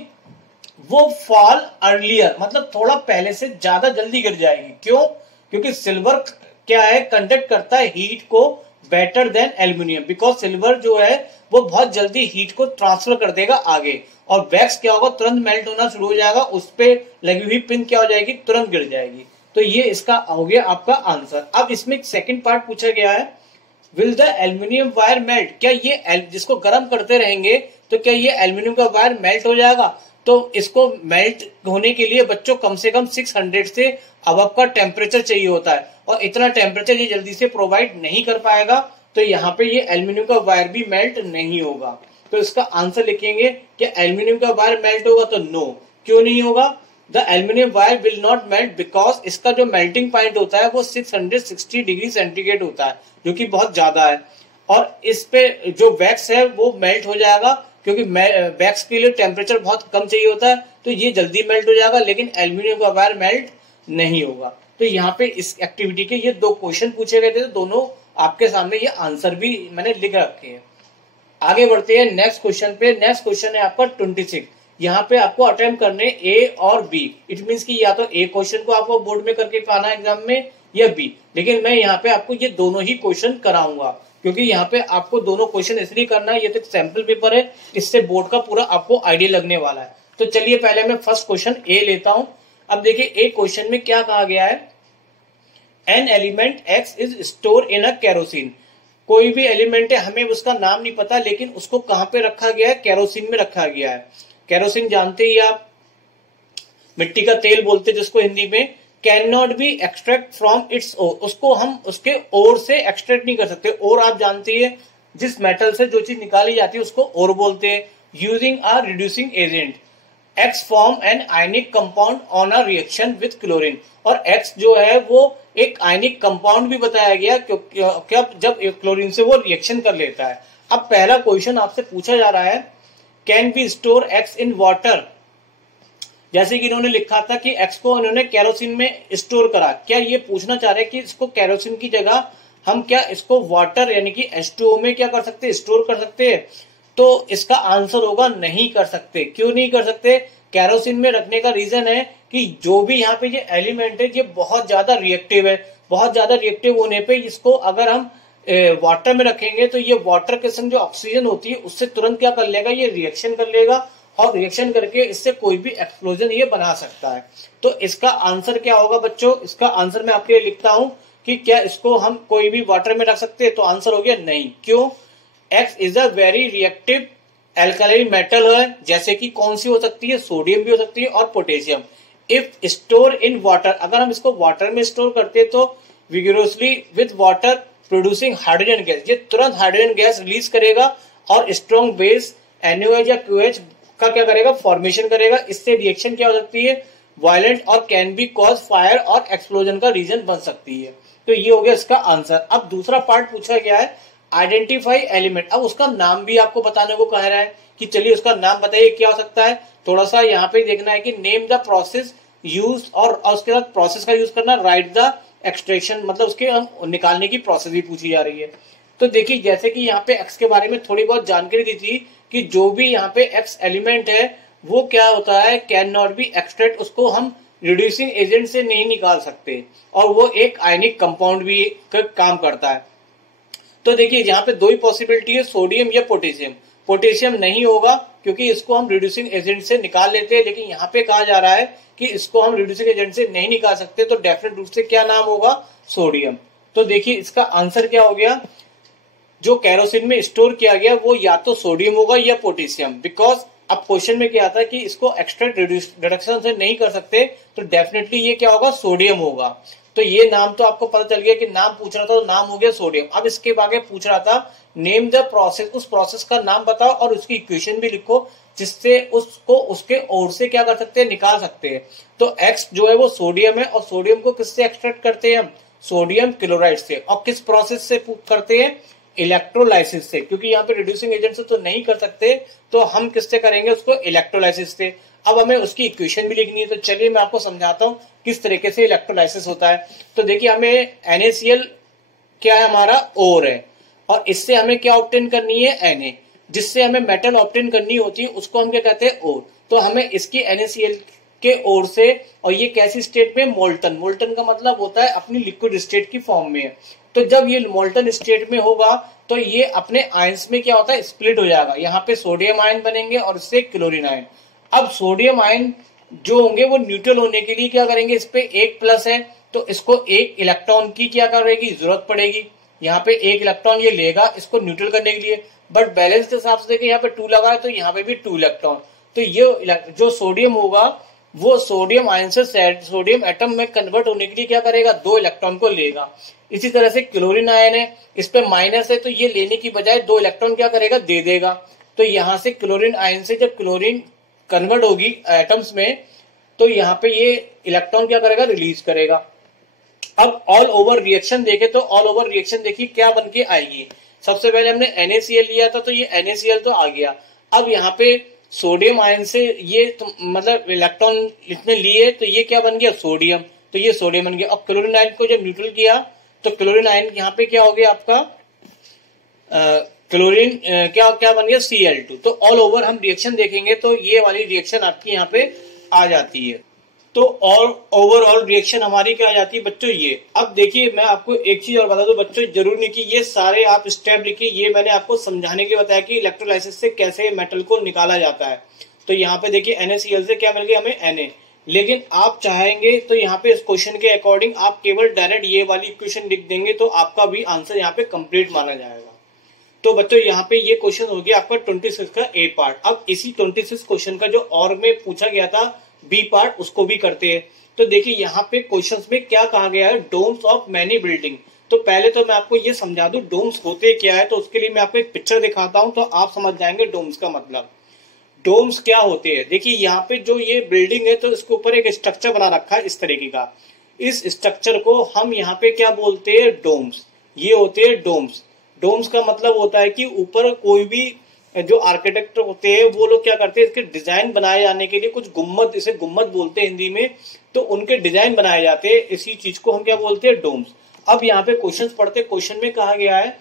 वो फॉल अर्लियर, मतलब थोड़ा पहले से ज्यादा जल्दी गिर जाएगी। क्यों, क्योंकि सिल्वर क्या है, कंडक्ट करता है हीट को better than aluminium, because silver जो है वो बहुत जल्दी हीट को ट्रांसफर कर देगा आगे, और वैक्स क्या होगा, तुरंत मेल्ट होना शुरू हो जाएगा, उस पे लगी हुई पिन क्या हो जाएगी, तुरंत गिर जाएगी। तो ये इसका हो गया आपका आंसर। अब इसमें एक सेकंड पार्ट पूछा गया है, will the aluminium wire melt, क्या ये जिसको गर्म करते रहेंगे तो क्या ये एल्यूमिनियम का वायर मेल्ट हो जाएगा। तो इसको मेल्ट होने के लिए बच्चों कम से कम 600 से अबव का टेम्परेचर चाहिए होता है, और इतना टेम्परेचर ये जल्दी से प्रोवाइड नहीं कर पाएगा, तो यहाँ पे ये एल्यूमिनियम का वायर भी मेल्ट नहीं होगा। तो इसका आंसर लिखेंगे कि एल्यूमिनियम का वायर मेल्ट होगा, तो नो। क्यों नहीं होगा, the aluminium wire will not melt because इसका जो मेल्टिंग पॉइंट होता है वो 660 डिग्री सेंटीग्रेड होता है, जो कि बहुत ज्यादा है, और इस पे जो वैक्स है वो मेल्ट हो जाएगा, क्योंकि वैक्स के लिए टेम्परेचर बहुत कम चाहिए होता है, तो ये जल्दी मेल्ट हो जाएगा, लेकिन एल्यूमिनियम का वायर मेल्ट नहीं होगा। तो यहाँ पे इस एक्टिविटी के ये 2 क्वेश्चन पूछे गए थे, तो दोनों आपके सामने ये आंसर भी मैंने लिख रखे हैं। आगे बढ़ते हैं नेक्स्ट क्वेश्चन पे। नेक्स्ट क्वेश्चन है आपका 26। यहाँ पे आपको अटेम्प्ट करने ए और बी, इट मीन्स कि या तो ए क्वेश्चन को आपको बोर्ड में करके पाना एग्जाम में, या बी, लेकिन मैं यहाँ पे आपको ये दोनों ही क्वेश्चन कराऊंगा, क्योंकि यहाँ पे आपको दोनों क्वेश्चन इसलिए करना है, ये तो सैंपल पेपर है, इससे बोर्ड का पूरा आपको आइडिया लगने वाला है। तो चलिए पहले मैं फर्स्ट क्वेश्चन ए लेता हूं। अब देखिए, ए क्वेश्चन में क्या कहा गया है, an element x is store in a kerosene. कोई भी एलिमेंट है, हमें उसका नाम नहीं पता, लेकिन उसको कहां पे रखा गया है, केरोसिन में रखा गया है। केरोसिन जानते ही आप, मिट्टी का तेल बोलते जिसको हिंदी में। Can not be extract from its ore, उसको हम उसके ओर से एक्सट्रैक्ट नहीं कर सकते। ओर आप जानते हैं, जिस मेटल से जो चीज निकाली जाती है उसको ओर बोलते हैं। Using a reducing agent, x form an ionic compound on a reaction with chlorine, और एक्स जो है वो एक आयनिक कंपाउंड भी बताया गया, क्योंकि जब क्लोरीन से वो रिएक्शन कर लेता है। अब पहला क्वेश्चन आपसे पूछा जा रहा है, can be store x in water, जैसे कि इन्होंने लिखा था कि एक्स को इन्होंने केरोसिन में स्टोर करा। क्या ये पूछना चाह रहे हैं कि इसको केरोसिन की जगह हम क्या इसको वाटर यानी कि H2O में क्या कर सकते हैं, स्टोर कर सकते हैं। तो इसका आंसर होगा नहीं कर सकते। क्यों नहीं कर सकते, केरोसिन में रखने का रीजन है कि जो भी यहाँ पे ये एलिमेंट है ये बहुत ज्यादा रिएक्टिव है। बहुत ज्यादा रिएक्टिव होने पे इसको अगर हम वाटर में रखेंगे तो ये वाटर के संग जो ऑक्सीजन होती है उससे तुरंत क्या कर लेगा, ये रिएक्शन कर लेगा, और रिएक्शन करके इससे कोई भी एक्सप्लोजन ये बना सकता है। तो इसका आंसर क्या होगा बच्चों, इसका आंसर मैं आपके लिए लिखता हूं कि क्या इसको हम कोई भी वाटर में रख सकते हैं, तो आंसर हो गया नहीं। क्यों, x is a very reactive alkaline metal है, जैसे कि कौन सी हो सकती है, सोडियम भी हो सकती है और potassium. If store in water, अगर हम इसको वाटर में स्टोर करते तो vigorously with water producing hydrogen gas, ये तुरंत हाइड्रोजन गैस रिलीज करेगा और स्ट्रॉन्ग बेस NaOH या QH का क्या करेगा, फॉर्मेशन करेगा। इससे रिएक्शन क्या हो सकती है, वायलेंट और कैन बी कॉज फायर और एक्सप्लोजन का रीजन बन सकती है। तो ये हो गया इसका आंसर। अब दूसरा पार्ट पूछा गया है आइडेंटिफाई एलिमेंट। अब उसका नाम भी आपको बताने को कह रहा है कि चलिए उसका नाम बताइए क्या हो सकता है। थोड़ा सा यहाँ पे देखना है कि नेम द प्रोसेस यूज, और उसके बाद प्रोसेस का यूज करना, राइट द एक्सट्रैक्शन, मतलब उसके हम निकालने की प्रोसेस भी पूछी जा रही है। तो देखिए जैसे कि यहाँ पे एक्स के बारे में थोड़ी बहुत जानकारी दी थी कि जो भी यहाँ पे एक्स एलिमेंट है वो क्या होता है, कैन नॉट बी एक्सट्रैक्ट, उसको हम रिड्यूसिंग एजेंट से नहीं निकाल सकते, और वो एक आयनिक कंपाउंड भी काम करता है। तो देखिए यहाँ पे दो ही पॉसिबिलिटी है, सोडियम या पोटेशियम। पोटेशियम नहीं होगा क्योंकि इसको हम रिड्यूसिंग एजेंट से निकाल लेते हैं, लेकिन यहाँ पे कहा जा रहा है कि इसको हम रिड्यूसिंग एजेंट से नहीं निकाल सकते, तो डेफिनेट रूप से क्या नाम होगा, सोडियम। तो देखिए इसका आंसर क्या हो गया, जो केरोसिन में स्टोर किया गया वो या तो सोडियम होगा या पोटेशियम। बिकॉज अब क्वेश्चन में क्या आता है कि इसको एक्सट्रैक्ट रिडक्शन से नहीं कर सकते, तो डेफिनेटली ये क्या होगा, सोडियम होगा। तो ये नाम तो आपको पता चल गया कि नाम पूछ रहा था, तो नाम हो गया सोडियम। अब इसके आगे पूछ रहा था नेम द प्रोसेस, उस प्रोसेस का नाम बताओ और उसकी इक्वेशन भी लिखो जिससे उसको उसके ओर से क्या कर सकते हैं, निकाल सकते हैं। तो एक्स जो है वो सोडियम है, और सोडियम को किससे एक्सट्रैक्ट करते हैं हम, सोडियम क्लोराइड से। और किस प्रोसेस से करते हैं, इलेक्ट्रोलाइसिस से, क्योंकि यहाँ पे रिड्यूसिंग एजेंट से तो नहीं कर सकते, तो हम किससे करेंगे उसको, इलेक्ट्रोलाइसिस से। अब हमें उसकी इक्वेशन भी लिखनी है, तो चलिए मैं आपको समझाता हूँ किस तरीके से इलेक्ट्रोलाइसिस होता है। तो देखिए हमें NaCl क्या है, हमारा ओर है, और इससे हमें क्या ऑब्टेन करनी है, Na, जिससे हमें मेटल ऑब्टेन करनी होती है उसको हम क्या कहते हैं, ओर। तो हमें इसकी NaCl के ओर से, और ये कैसी स्टेट में, मोल्टन। मोल्टन का मतलब होता है अपनी लिक्विड स्टेट की फॉर्म में है। तो जब ये मोल्टन स्टेट में होगा तो ये अपने आयंस में क्या होता है, स्प्लिट हो जाएगा। यहाँ पे सोडियम आयन बनेंगे और इससे क्लोरीन आयन। अब सोडियम आयन जो होंगे वो न्यूट्रल होने के लिए क्या करेंगे, इस पे एक प्लस है तो इसको एक इलेक्ट्रॉन की क्या करेगी, जरूरत पड़ेगी। यहाँ पे एक इलेक्ट्रॉन ये लेगा इसको न्यूट्रल करने के लिए, बट बैलेंस के हिसाब से देखिए यहाँ पे 2 लगा है तो यहाँ पे भी 2 इलेक्ट्रॉन। तो ये जो सोडियम होगा वो सोडियम आयन से सोडियम एटम में कन्वर्ट होने के लिए क्या करेगा, 2 इलेक्ट्रॉन को लेगा। इसी तरह से क्लोरीन आयन है, इस पे माइनस है तो ये लेने की बजाय 2 इलेक्ट्रॉन क्या करेगा, दे देगा। तो यहाँ से क्लोरीन आयन से जब क्लोरीन कन्वर्ट होगी एटम्स में, तो यहाँ पे ये इलेक्ट्रॉन क्या करेगा, रिलीज करेगा। अब ऑल ओवर रिएक्शन देखे तो ऑल ओवर रिएक्शन देखिए क्या बन के आएगी। सबसे पहले हमने NaCl लिया था तो ये NaCl तो आ गया। अब यहाँ पे सोडियम आयन से ये तो, मतलब इलेक्ट्रॉन इसने लिए तो ये क्या बन गया, सोडियम। तो ये सोडियम बन गया। और क्लोरीन आयन को जब न्यूट्रल किया तो क्लोरीन आयन यहाँ पे क्या हो गया आपका, क्लोरीन क्या क्या बन गया, Cl2। तो ऑल ओवर हम रिएक्शन देखेंगे तो ये वाली रिएक्शन आपकी यहाँ पे आ जाती है। तो ऑल ओवरऑल रिएक्शन हमारी क्या आ जाती है बच्चों, ये। अब देखिए मैं आपको एक चीज और बता दूं बच्चों, जरूर नहीं कि ये सारे आप स्टेप लिखिए, ये मैंने आपको समझाने के लिए बताया कि इलेक्ट्रोलाइसिस से कैसे मेटल को निकाला जाता है। तो यहाँ पे देखिए NaCl से क्या मिल गया हमें, Na। लेकिन आप चाहेंगे तो यहाँ पे इस क्वेश्चन के अकॉर्डिंग आप केवल डायरेक्ट ये वाली इक्वेशन लिख देंगे तो आपका भी आंसर यहाँ पे कंप्लीट माना जाएगा। तो बच्चों यहाँ पे ये क्वेश्चन हो गया आपका 26 का A पार्ट। अब इसी 26 क्वेश्चन का जो और में पूछा गया था B पार्ट, उसको भी करते हैं। तो देखिए यहाँ पे क्वेश्चंस में क्या कहा गया है, डोम्स ऑफ मैनी बिल्डिंग। तो पहले तो मैं आपको ये समझा दूं डोम्स होते क्या है, तो उसके लिए मैं आपको एक पिक्चर दिखाता हूं तो आप समझ जाएंगे डोम्स का मतलब। डोम्स क्या होते हैं, देखिए यहाँ पे जो ये बिल्डिंग है तो इसके ऊपर एक स्ट्रक्चर बना रखा है इस तरीके का। इस स्ट्रक्चर को हम यहाँ पे क्या बोलते हैं, डोम्स। ये होते हैं डोम्स। डोम्स का मतलब होता है कि ऊपर कोई भी जो आर्किटेक्ट होते हैं वो लोग क्या करते हैं, इसके डिजाइन बनाए जाने के लिए कुछ गुम्मद, इसे गुम्मद बोलते हैं हिंदी में, तो उनके डिजाइन बनाए जाते हैं। इसी चीज को हम क्या बोलते हैं, डोम्स। अब यहाँ पे क्वेश्चन पढ़ते, क्वेश्चन में कहा गया है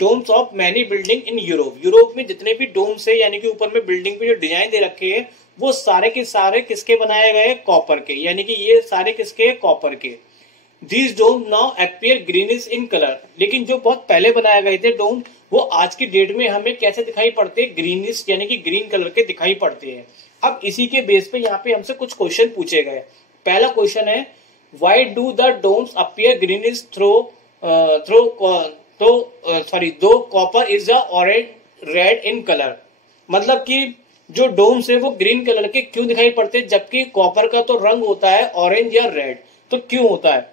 domes of many building in Europe. Europe में जितने भी डोम्स है यानी कि ऊपर में बिल्डिंग पे जो डिजाइन दे रखे हैं वो सारे के सारे किसके बनाए गए, कॉपर के, यानी कि ये सारे किसके, कॉपर के। These dome now appear greenish in color। लेकिन जो बहुत पहले बनाए गए थे डोम वो आज की डेट में हमें कैसे दिखाई पड़ते हैं, ग्रीनिश यानी कि ग्रीन कलर के दिखाई पड़ते हैं। अब इसी के बेस पे यहाँ पे हमसे कुछ क्वेश्चन पूछे गए। पहला क्वेश्चन है why do the domes appear greenish though copper is the orange red in colour. मतलब कि जो डोम्स है वो ग्रीन कलर के क्यों दिखाई पड़ते हैं, जबकि कॉपर का तो रंग होता है ऑरेंज या रेड। तो क्यों होता है,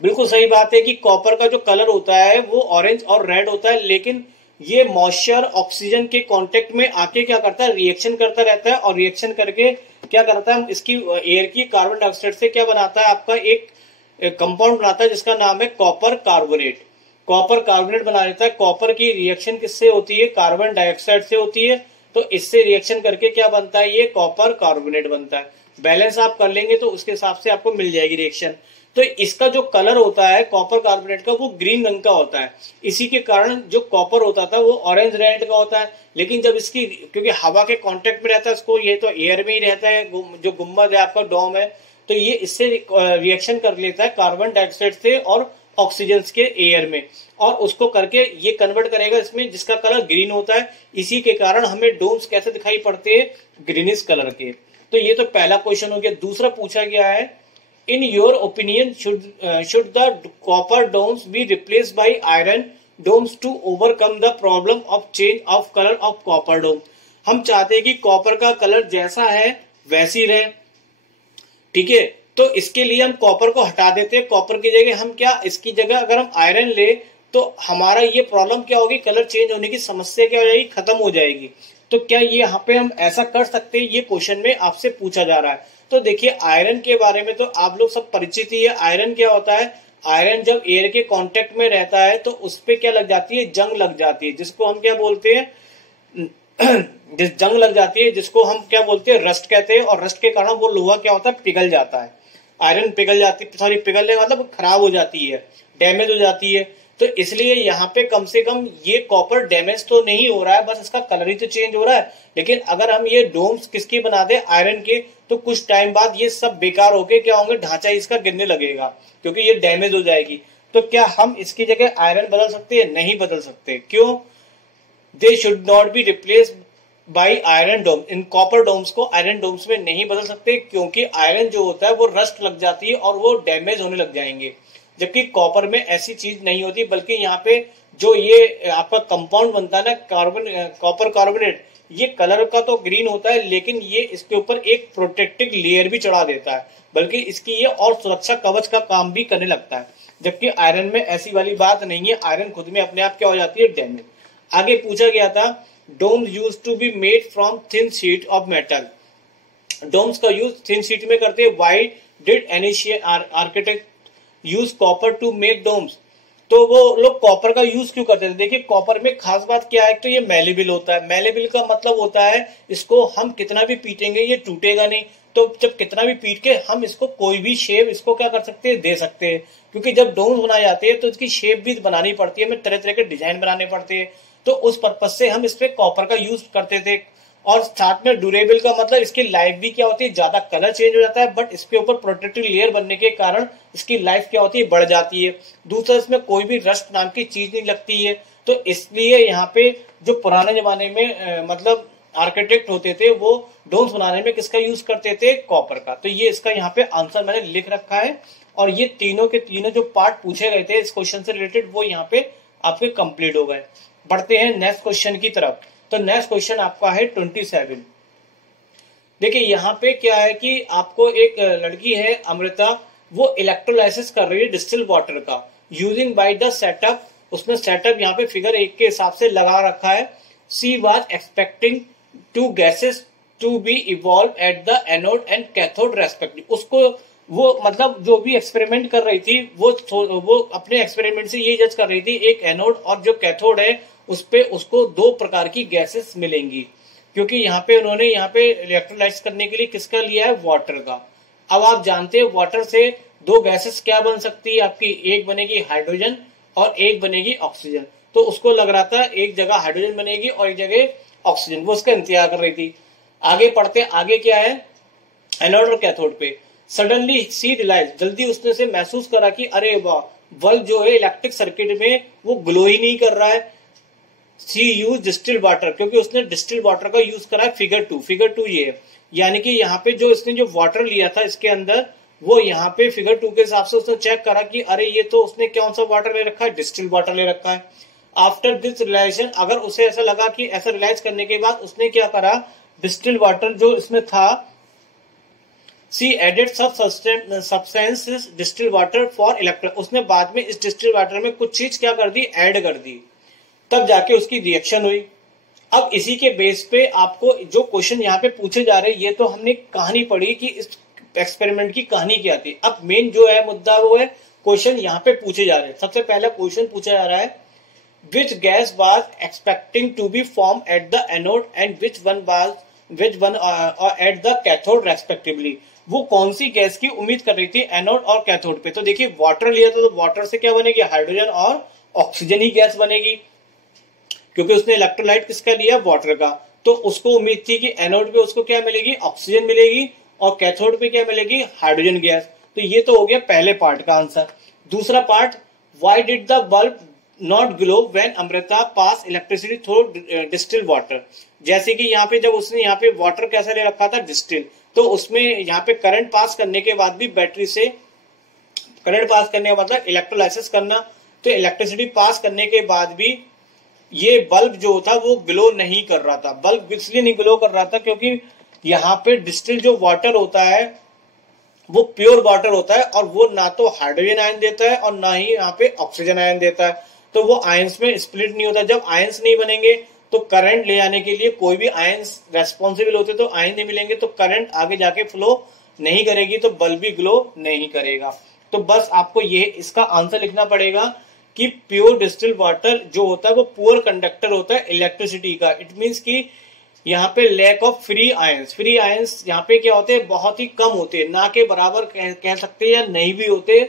बिल्कुल सही बात है कि कॉपर का जो कलर होता है वो ऑरेंज और रेड होता है, लेकिन ये मॉइस्चर ऑक्सीजन के कांटेक्ट में आके क्या करता है, रिएक्शन करता रहता है, और रिएक्शन करके क्या करता है, इसकी एयर की कार्बन डाइऑक्साइड से क्या बनाता है, आपका एक कंपाउंड बनाता है जिसका नाम है कॉपर कार्बोनेट। कॉपर कार्बोनेट बना देता है। कॉपर की रिएक्शन किससे होती है, कार्बन डाइऑक्साइड से होती है, तो इससे रिएक्शन करके क्या बनता है, ये कॉपर कार्बोनेट बनता है। बैलेंस आप कर लेंगे तो उसके हिसाब से आपको मिल जाएगी रिएक्शन। तो इसका जो कलर होता है कॉपर कार्बोनेट का वो ग्रीन रंग का होता है। इसी के कारण जो कॉपर होता था वो ऑरेंज रेड का होता है, लेकिन जब इसकी क्योंकि हवा के कांटेक्ट में रहता है, इसको ये तो एयर में ही रहता है, जो गुम्बद है आपका डोम है, तो ये इससे रिएक्शन कर लेता है कार्बन डाइऑक्साइड से और ऑक्सीजन के एयर में, और उसको करके ये कन्वर्ट करेगा इसमें जिसका कलर ग्रीन होता है। इसी के कारण हमें डोम्स कैसे दिखाई पड़ते हैं, ग्रीनिश कलर के। तो ये तो पहला क्वेश्चन हो गया। दूसरा पूछा गया है, in your opinion should the copper domes be replaced by iron domes to overcome the problem of change of colour of copper dome. हम चाहते हैं कि कॉपर का कलर जैसा है वैसी रहे, ठीक है, तो इसके लिए हम कॉपर को हटा देते हैं। कॉपर की जगह हम क्या, इसकी जगह अगर हम आयरन ले तो हमारा ये प्रॉब्लम क्या होगी, कलर चेंज होने की समस्या क्या हो जाएगी, खत्म हो जाएगी। तो क्या ये यहाँ पे हम ऐसा कर सकते हैं, ये क्वेश्चन में आपसे पूछा जा रहा है। तो देखिए आयरन के बारे में तो आप लोग सब परिचित ही है। आयरन क्या होता है, आयरन जब एयर के कांटेक्ट में रहता है तो उस पर क्या लग जाती है, जंग लग जाती है, जिसको हम क्या बोलते हैं जिस जंग लग जाती है जिसको हम क्या बोलते हैं, रस्ट कहते हैं। और रस्ट के कारण वो लोहा क्या होता है, पिघल जाता है। आयरन पिघल जाती, सॉरी पिघलने मतलब खराब हो जाती है, डैमेज हो जाती है। तो इसलिए यहाँ पे कम से कम ये कॉपर डैमेज तो नहीं हो रहा है, बस इसका कलर ही तो चेंज हो रहा है। लेकिन अगर हम ये डोम्स किसकी बना दे, आयरन के, तो कुछ टाइम बाद ये सब बेकार होके क्या होंगे, ढांचा इसका गिरने लगेगा क्योंकि ये डैमेज हो जाएगी। तो क्या हम इसकी जगह आयरन बदल सकते हैं, नहीं बदल सकते। क्यों, they should not be replace by iron dome. इन कॉपर डोम्स को आयरन डोम्स में नहीं बदल सकते, क्योंकि आयरन जो होता है वो रस्ट लग जाती है और वो डैमेज होने लग जाएंगे, जबकि कॉपर में ऐसी चीज नहीं होती। बल्कि यहाँ पे जो ये आपका कंपाउंड बनता है ना, कॉपर कार्बोनेट, ये कलर का तो ग्रीन होता है, लेकिन ये इसके ऊपर एक प्रोटेक्टिव लेयर भी चढ़ा देता है, बल्कि इसकी ये और सुरक्षा कवच का काम भी करने लगता है। जबकि आयरन में ऐसी वाली बात नहीं है, आयरन खुद में अपने आप क्या हो जाती है, डैमेज। आगे पूछा गया था, domes use to be made from thin sheet of metal. Domes का यूज थिन शीट में करते हैं। Why did ancient architect use copper to make domes. तो वो लोग कॉपर का यूज क्यों करते थे, देखिए कॉपर में खास बात क्या है, तो ये मेलेबल होता है। मेलेबल का मतलब होता है इसको हम कितना भी पीटेंगे ये टूटेगा नहीं। तो जब कितना भी पीट के हम इसको कोई भी शेप इसको क्या कर सकते हैं, दे सकते हैं। क्योंकि जब डोम्स बनाए जाते हैं तो इसकी शेप भी बनानी पड़ती है, हमें तरह तरह के डिजाइन बनाने पड़ते हैं। तो उस पर्पज से हम इस पे कॉपर का यूज करते थे। और साथ में ड्यूरेबल का मतलब इसकी लाइफ भी क्या होती है, ज्यादा कलर चेंज हो जाता है, बट इसके ऊपर प्रोटेक्टिव लेयर बनने के कारण इसकी लाइफ क्या होती है, बढ़ जाती है। दूसरा, इसमें कोई भी रस्ट नाम की चीज नहीं लगती है। तो इसलिए यहाँ पे जो पुराने जमाने में मतलब आर्किटेक्ट होते थे वो डोम्स बनाने में किसका यूज करते थे, कॉपर का। तो ये इसका यहाँ पे आंसर मैंने लिख रखा है। और ये तीनों के तीनों जो पार्ट पूछे गए थे इस क्वेश्चन से रिलेटेड वो यहाँ पे आपके कंप्लीट हो गए। बढ़ते हैं नेक्स्ट क्वेश्चन की तरफ। तो नेक्स्ट क्वेश्चन आपका है 27। देखिए यहाँ पे क्या है कि आपको एक लड़की है अमृता, वो इलेक्ट्रोलाइसिस कर रही है डिस्टिल वाटर का यूजिंग बाय द सेटअप। उसने सेटअप यहाँ पे फिगर 1 के हिसाब से लगा रखा है। She was expecting two gases to be evolve at the anode and cathode respective. उसको वो मतलब जो भी एक्सपेरिमेंट कर रही थी वो अपने एक्सपेरिमेंट से ये जज कर रही थी, एक एनोड और जो कैथोड है उस पे उसको 2 प्रकार की गैसेस मिलेंगी। क्योंकि यहाँ पे उन्होंने यहाँ पे इलेक्ट्रोलाइज करने के लिए किसका लिया है, वाटर का। अब आप जानते हैं वाटर से 2 गैसेस क्या बन सकती है आपकी, एक बनेगी हाइड्रोजन और एक बनेगी ऑक्सीजन। तो उसको लग रहा था एक जगह हाइड्रोजन बनेगी और एक जगह ऑक्सीजन, वो उसका इंतजार कर रही थी। आगे पढ़ते, आगे क्या है, एनोड और कैथोड पे। सडनली सी रियलाइज, जल्दी उसने से महसूस करा कि अरे वाह, बल्ब जो है इलेक्ट्रिक सर्किट में वो ग्लो ही नहीं कर रहा है। सी यूज डिस्टिल्ड वाटर, क्योंकि उसने डिस्टिल्ड वाटर का यूज करा है फिगर 2। फिगर 2 ये है, यानी कि यहाँ पे जो इसने जो वाटर लिया था इसके अंदर, वो यहाँ पे फिगर 2 के हिसाब से उसने चेक करा कि अरे ये तो उसने कौन सा वाटर ले रखा है, डिस्टिल्ड वाटर ले रखा है। आफ्टर दिस रियलाइजेशन, अगर उसे ऐसा लगा कि ऐसा रियलाइज करने के बाद उसने क्या करा, डिस्टिल्ड वाटर जो इसमें था she added substances distil water for electro, उसने बाद में इस डिस्टिल वाटर में कुछ चीज क्या कर दी, ऐड कर दी, तब जाके उसकी रिएक्शन हुई। अब इसी के बेस पे आपको जो क्वेश्चन यहाँ पे पूछे जा रहे हैं, ये तो हमने कहानी पढ़ी कि इस एक्सपेरिमेंट की कहानी क्या थी। अब मेन जो है मुद्दा वो है क्वेश्चन यहाँ पे पूछे जा रहे हैं। सबसे पहला क्वेश्चन पूछा जा रहा है, which gas was expecting to be form at the anode and which one at the cathode respectively. वो कौन सी गैस की उम्मीद कर रही थी एनोड और कैथोड पे। तो देखिए वाटर लिया था, तो वाटर से क्या बनेगी, हाइड्रोजन और ऑक्सीजन ही गैस बनेगी, क्योंकि उसने इलेक्ट्रोलाइट किसका लिया, वाटर का। तो उसको उम्मीद थी कि एनोड पे उसको क्या मिलेगी, ऑक्सीजन मिलेगी, और कैथोड पे क्या मिलेगी, हाइड्रोजन गैस। तो ये तो हो गया पहले पार्ट का आंसर। दूसरा part, why did the bulb not glow when Amrita pass electricity through distil water. जैसे कि यहाँ पे जब उसने यहाँ पे वाटर कैसा ले रखा था, डिस्टिल, तो उसमें यहाँ पे करंट पास करने के बाद भी बैटरी से करंट पास करने का मतलब इलेक्ट्रोलाइसिस करना, तो इलेक्ट्रिसिटी पास करने के बाद भी ये बल्ब जो था वो ग्लो नहीं कर रहा था। बल्ब इसलिए नहीं ग्लो कर रहा था क्योंकि यहाँ पे डिस्टिल जो वाटर होता है वो प्योर वाटर होता है, और वो ना तो हाइड्रोजन आयन देता है और ना ही यहाँ पे ऑक्सीजन आयन देता है। तो वो आयंस में स्प्लिट नहीं होता। जब आयंस नहीं बनेंगे तो करंट ले आने के लिए कोई भी आयंस रेस्पॉन्सिबल होते, तो आयन नहीं मिलेंगे तो करंट आगे जाके फ्लो नहीं करेगी, तो बल्ब भी ग्लो नहीं करेगा। तो बस आपको ये इसका आंसर लिखना पड़ेगा कि प्योर डिस्टिल्ड वाटर जो होता है वो पुअर कंडक्टर होता है इलेक्ट्रिसिटी का। इट मीन्स कि यहाँ पे lack of free ions. Free ions यहाँ पे क्या होते हैं, बहुत ही कम होते हैं, ना के बराबर कह सकते हैं या नहीं भी होते,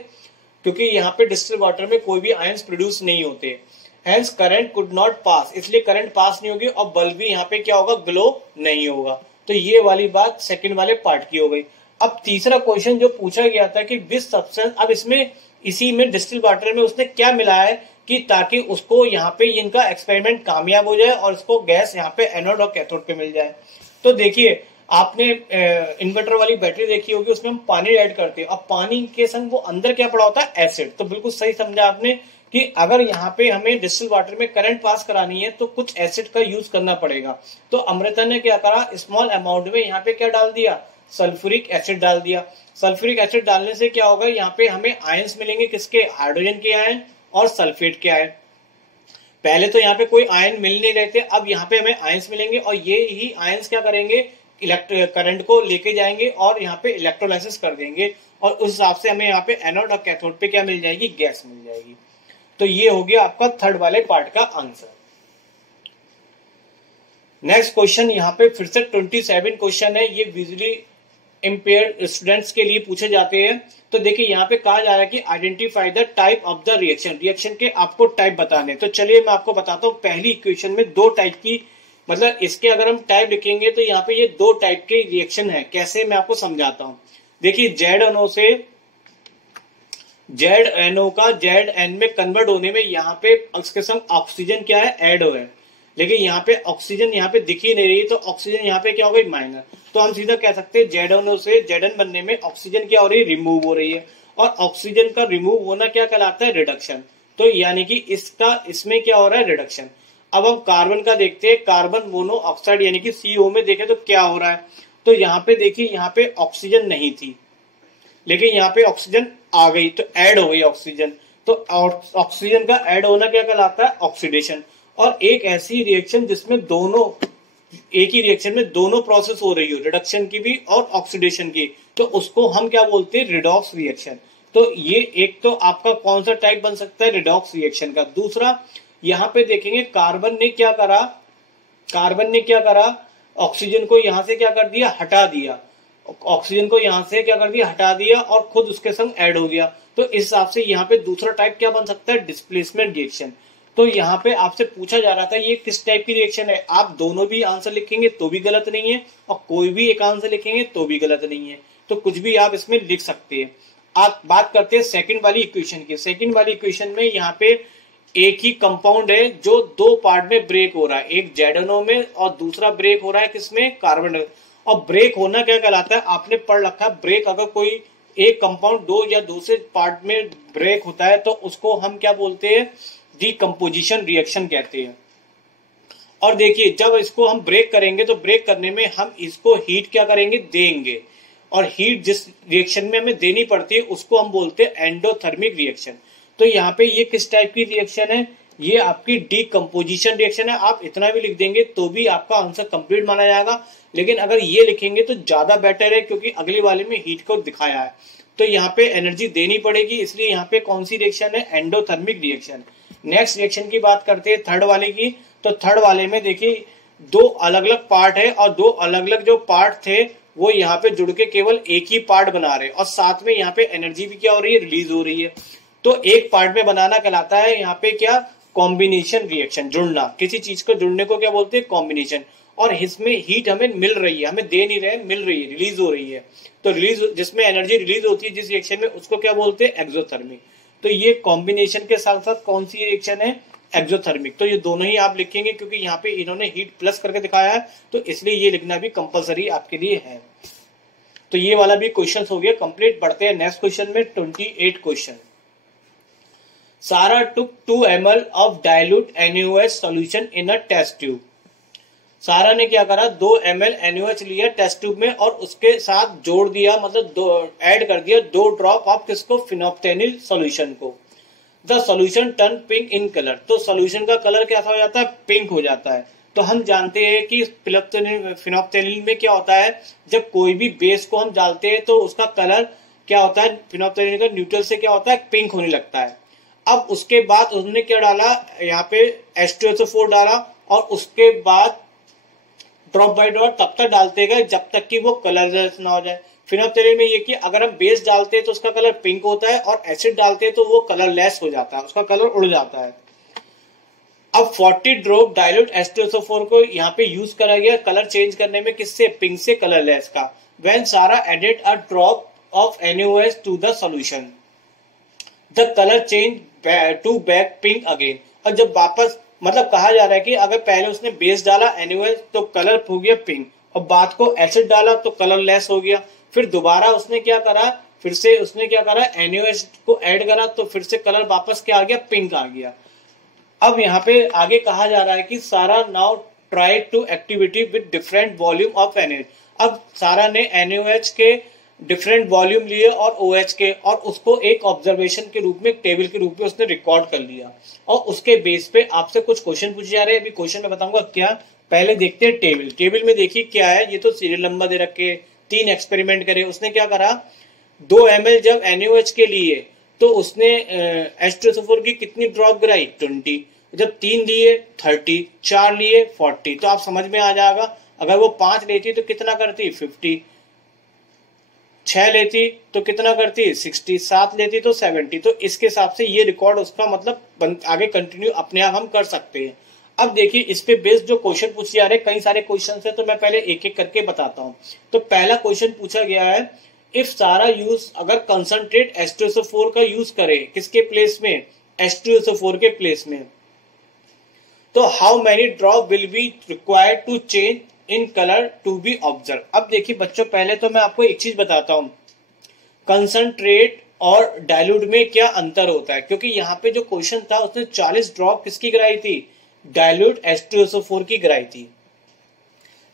क्योंकि यहाँ पे डिस्टिल्ड वाटर में कोई भी आयंस प्रोड्यूस नहीं होते। Hence current could not pass, इसलिए करंट पास नहीं होगी और बल्ब भी यहाँ पे क्या होगा, ग्लो नहीं होगा। तो ये वाली बात सेकंड वाले पार्ट की हो गई। अब तीसरा क्वेश्चन जो पूछा गया था कि विच सब्सटेंस, अब इसमें इसी में डिस्टिल्ड वाटर में उसने क्या मिलाया है कि ताकि उसको यहाँ पे इनका एक्सपेरिमेंट कामयाब हो जाए और इसको गैस यहाँ पे एनोड और कैथोड पे मिल जाए। तो देखिए आपने इन्वर्टर वाली बैटरी देखी होगी, उसमें हम पानी ऐड करते हैं। अब पानी के संग वो अंदर क्या पड़ा होता है, एसिड। तो बिल्कुल सही समझा आपने कि अगर यहाँ पे हमें डिस्टिल्ड वाटर में करंट पास करानी है तो कुछ एसिड का यूज करना पड़ेगा। तो अमृता ने क्या करा, स्मॉल अमाउंट में यहाँ पे क्या डाल दिया, सल्फ्यूरिक एसिड डाल दिया। सल्फ्यूरिक एसिड डालने से क्या होगा, यहाँ पे हमें आयंस मिलेंगे, किसके, हाइड्रोजन के आयन और सल्फेट के आयन। पहले तो यहाँ पे कोई आयन मिल नहीं रहे थे, अब यहाँ पे हमें आयंस मिलेंगे और ये ही आयंस क्या करेंगे, करंट को लेके जाएंगे और यहाँ पे इलेक्ट्रोलाइसिस कर देंगे, और उस हिसाब से हमें यहाँ पे एनोड और कैथोड पे क्या मिल जाएगी, गैस मिल जाएगी। तो ये हो गया आपका थर्ड वाले पार्ट का आंसर। नेक्स्ट क्वेश्चन यहाँ पे फिर से 27 क्वेश्चन है, ये विजुअली इम्पेयर्ड स्टूडेंट्स के लिए पूछे जाते हैं। तो देखिए यहाँ पे कहा जा रहा है कि identify the type of the reaction, reaction के आपको टाइप बताने। तो चलिए मैं आपको बताता हूँ, पहली इक्वेशन में दो टाइप की, मतलब इसके अगर हम टाइप लिखेंगे तो यहाँ पे ये दो टाइप के रिएक्शन है। कैसे, मैं आपको समझाता हूँ। देखिए ZNO से ZNO का ZN में कन्वर्ट होने में यहाँ पे उसके संग ऑक्सीजन क्या है, ऐड हो है, लेकिन यहाँ पे ऑक्सीजन यहाँ पे दिख ही नहीं रही, तो ऑक्सीजन यहाँ पे क्या हो गई, माइनस। तो हम सीधा कह सकते हैं ZNO से ZN बनने में ऑक्सीजन क्या हो रही है, रिमूव हो रही है, और ऑक्सीजन का रिमूव होना क्या कहलाता है, रिडक्शन। तो यानी कि इसमें क्या हो रहा है, रिडक्शन। अब हम कार्बन का देखते हैं, कार्बन मोनो ऑक्साइड यानी कि CO में देखें तो क्या हो रहा है। तो यहाँ पे देखिए, यहाँ पे ऑक्सीजन नहीं थी लेकिन यहाँ पे ऑक्सीजन आ गई, तो ऐड हो गई ऑक्सीजन। तो ऑक्सीजन का ऐड होना क्या कहलाता है, ऑक्सीडेशन। और एक ऐसी रिएक्शन जिसमें दोनों, एक ही रिएक्शन में दोनों प्रोसेस हो रही हो, रिडक्शन की भी और ऑक्सीडेशन की, तो उसको हम क्या बोलते हैं, रिडॉक्स रिएक्शन। तो ये एक तो आपका कौन सा टाइप बन सकता है, रिडॉक्स रिएक्शन का। दूसरा यहाँ पे देखेंगे, कार्बन ने क्या करा, ऑक्सीजन को यहां से क्या कर दिया, हटा दिया, ऑक्सीजन को यहां से क्या कर दिया, हटा दिया, और खुद उसके संग ऐड हो गया। तो इस हिसाब से यहाँ पे दूसरा टाइप क्या बन सकता है, डिस्प्लेसमेंट रिएक्शन। तो यहाँ पे आपसे पूछा जा रहा था ये किस टाइप की रिएक्शन है। आप दोनों भी आंसर लिखेंगे तो भी गलत नहीं है, और कोई भी एक आंसर लिखेंगे तो भी गलत नहीं है। तो कुछ भी आप इसमें लिख सकते हैं। आप बात करते हैं सेकंड वाली इक्वेशन की। सेकंड वाली इक्वेशन में यहाँ पे एक ही कंपाउंड है जो दो पार्ट में ब्रेक हो रहा है, एक ZNO में और दूसरा ब्रेक हो रहा है किसमें, कार्बन। और ब्रेक होना क्या कहलाता है, आपने पढ़ रखा है, ब्रेक अगर कोई एक कंपाउंड दो या दो से पार्ट में ब्रेक होता है तो उसको हम क्या बोलते हैं, डीकंपोजिशन रिएक्शन कहते हैं। और देखिए जब इसको हम ब्रेक करेंगे तो ब्रेक करने में हम इसको हीट क्या करेंगे, देंगे, और हीट जिस रिएक्शन में हमें देनी पड़ती है उसको हम बोलते हैं एंडोथर्मिक रिएक्शन। तो यहाँ पे ये किस टाइप की रिएक्शन है, ये आपकी डीकम्पोजिशन रिएक्शन है। आप इतना भी लिख देंगे तो भी आपका आंसर कंप्लीट माना जाएगा, लेकिन अगर ये लिखेंगे तो ज्यादा बेटर है क्योंकि अगले वाले में हीट को दिखाया है। तो यहाँ पे एनर्जी देनी पड़ेगी, इसलिए यहाँ पे कौन सी रिएक्शन है, एंडोथर्मिक रिएक्शन। नेक्स्ट रिएक्शन की बात करते हैं थर्ड वाले की। तो थर्ड वाले में देखिए दो अलग अलग पार्ट है और दो अलग अलग जो पार्ट थे वो यहाँ पे जुड़ के केवल एक ही पार्ट बना रहे हैं और साथ में यहाँ पे एनर्जी भी क्या हो रही है, रिलीज हो रही है। तो एक पार्ट में बनाना कहलाता है यहाँ पे क्या, कॉम्बिनेशन रिएक्शन, जुड़ना। किसी चीज को जुड़ने को क्या बोलते हैं, कॉम्बिनेशन। और इसमें हीट हमें मिल रही है, हमें दे नहीं रहे, मिल रही है, रिलीज हो रही है। तो रिलीज जिसमें एनर्जी रिलीज होती है जिस रिएक्शन में, उसको क्या बोलते हैं, एक्सोथर्मिक। तो ये कॉम्बिनेशन के साथ साथ कौन सी रिएक्शन है, एक्सोथर्मिक। तो ये दोनों ही आप लिखेंगे क्योंकि यहाँ पे इन्होंने हीट प्लस करके दिखाया है, तो इसलिए ये लिखना भी कंपलसरी आपके लिए है। तो ये वाला भी क्वेश्चन हो गया कंप्लीट। बढ़ते हैं नेक्स्ट क्वेश्चन में, 28 क्वेश्चन। सारा took 2 ml of dilute NaOH solution in a test tube। सारा ने क्या करा, 2 ml NaOH लिया टेस्ट ट्यूब में और उसके साथ जोड़ दिया, मतलब ऐड कर दिया 2 ड्रॉप ऑफ किसको, फिनोप्टेनिल सॉल्यूशन को। The solution turn pink in colour. तो सॉल्यूशन का कलर कैसा हो जाता है, पिंक हो जाता है। तो हम जानते हैं कि फिनोप्टेनिल में क्या होता है, जब कोई भी बेस को हम डालते हैं तो उसका कलर क्या होता है, फिनोप्टेनिल का न्यूट्रल से क्या होता है, पिंक होने लगता है। अब उसके बाद उन्होंने क्या डाला, यहाँ पे H2SO4 डाला और उसके बाद ड्रॉप बाय ड्रॉप तब तक डालते गए जब तक कि वो कलरलेस ना हो जाए। फिनोप्टेनिल में ये कि अगर हम बेस डालते हैं तो उसका कलर पिंक होता है और एसिड डालते हैं तो वो कलरलेस हो जाता है, उसका कलर उड़ जाता है। अब 40 ड्रॉप डाइल्यूट H2SO4 को यहाँ पे यूज करा गया कलर चेंज करने में, किससे, पिंक से कलरलेस का। When Sara added a drop of NaOH to the solution, the colour change to back pink again. और जब वापस, मतलब कहा जा रहा है कि अगर पहले उसने बेस डाला NaOH तो कलर हो गया पिंक, और बाद को एसिड डाला तो कलरलेस हो गया। फिर दोबारा उसने क्या करा, फिर से उसने क्या करा, NaOH को ऐड करा तो फिर से कलर वापस क्या आ गया, पिंक आ गया। अब यहाँ पे आगे कहा जा रहा है कि Sara now try to activity with different volume of NaOH। अब सारा ने NaOH के डिफरेंट वॉल्यूम लिए और OH के, और उसको एक ऑब्जर्वेशन के रूप में, एक टेबल के रूप में उसने रिकॉर्ड कर लिया। और उसके बेस पे आपसे कुछ क्वेश्चन पूछे जा रहे हैं। अभी क्वेश्चन में बताऊंगा क्या, पहले देखते हैं टेबल। टेबल में देखिए क्या है, ये तो सीरियल नंबर दे रखे, 3 एक्सपेरिमेंट करे। उसने क्या करा, 2 ml जब NaOH के लिए तो उसने H2SO4 की कितनी ड्रॉप गिराई, 20। जब 3 लिए 30, 4 लिए 40। तो आप समझ में आ जाएगा, अगर वो 5 लेती तो कितना करती, 50, 6 लेती तो कितना करती, 60, 7 लेती तो 70। तो इसके हिसाब से ये रिकॉर्ड उसका मतलब आगे कंटिन्यू अपने आप हम कर सकते हैं। अब देखिए इस पे बेस्ड जो क्वेश्चन पूछे जा रहे हैं, कई सारे क्वेश्चन है, तो मैं पहले एक एक करके बताता हूँ। तो पहला क्वेश्चन पूछा गया है, इफ सारा यूज, अगर कंसंट्रेट H2SO4 का यूज करे किसके प्लेस में, H2SO4 के प्लेस में, तो how many drop will be required to change in colour to be observe. अब देखिए बच्चों, पहले तो मैं आपको एक चीज बताता हूं, कंसंट्रेट और डाइल्यूट में क्या अंतर होता है। क्योंकि यहाँ पे जो क्वेश्चन था उसने 40 ड्रॉप किसकी गिराई थी, डाइल्यूट H2SO4 की गिराई थी।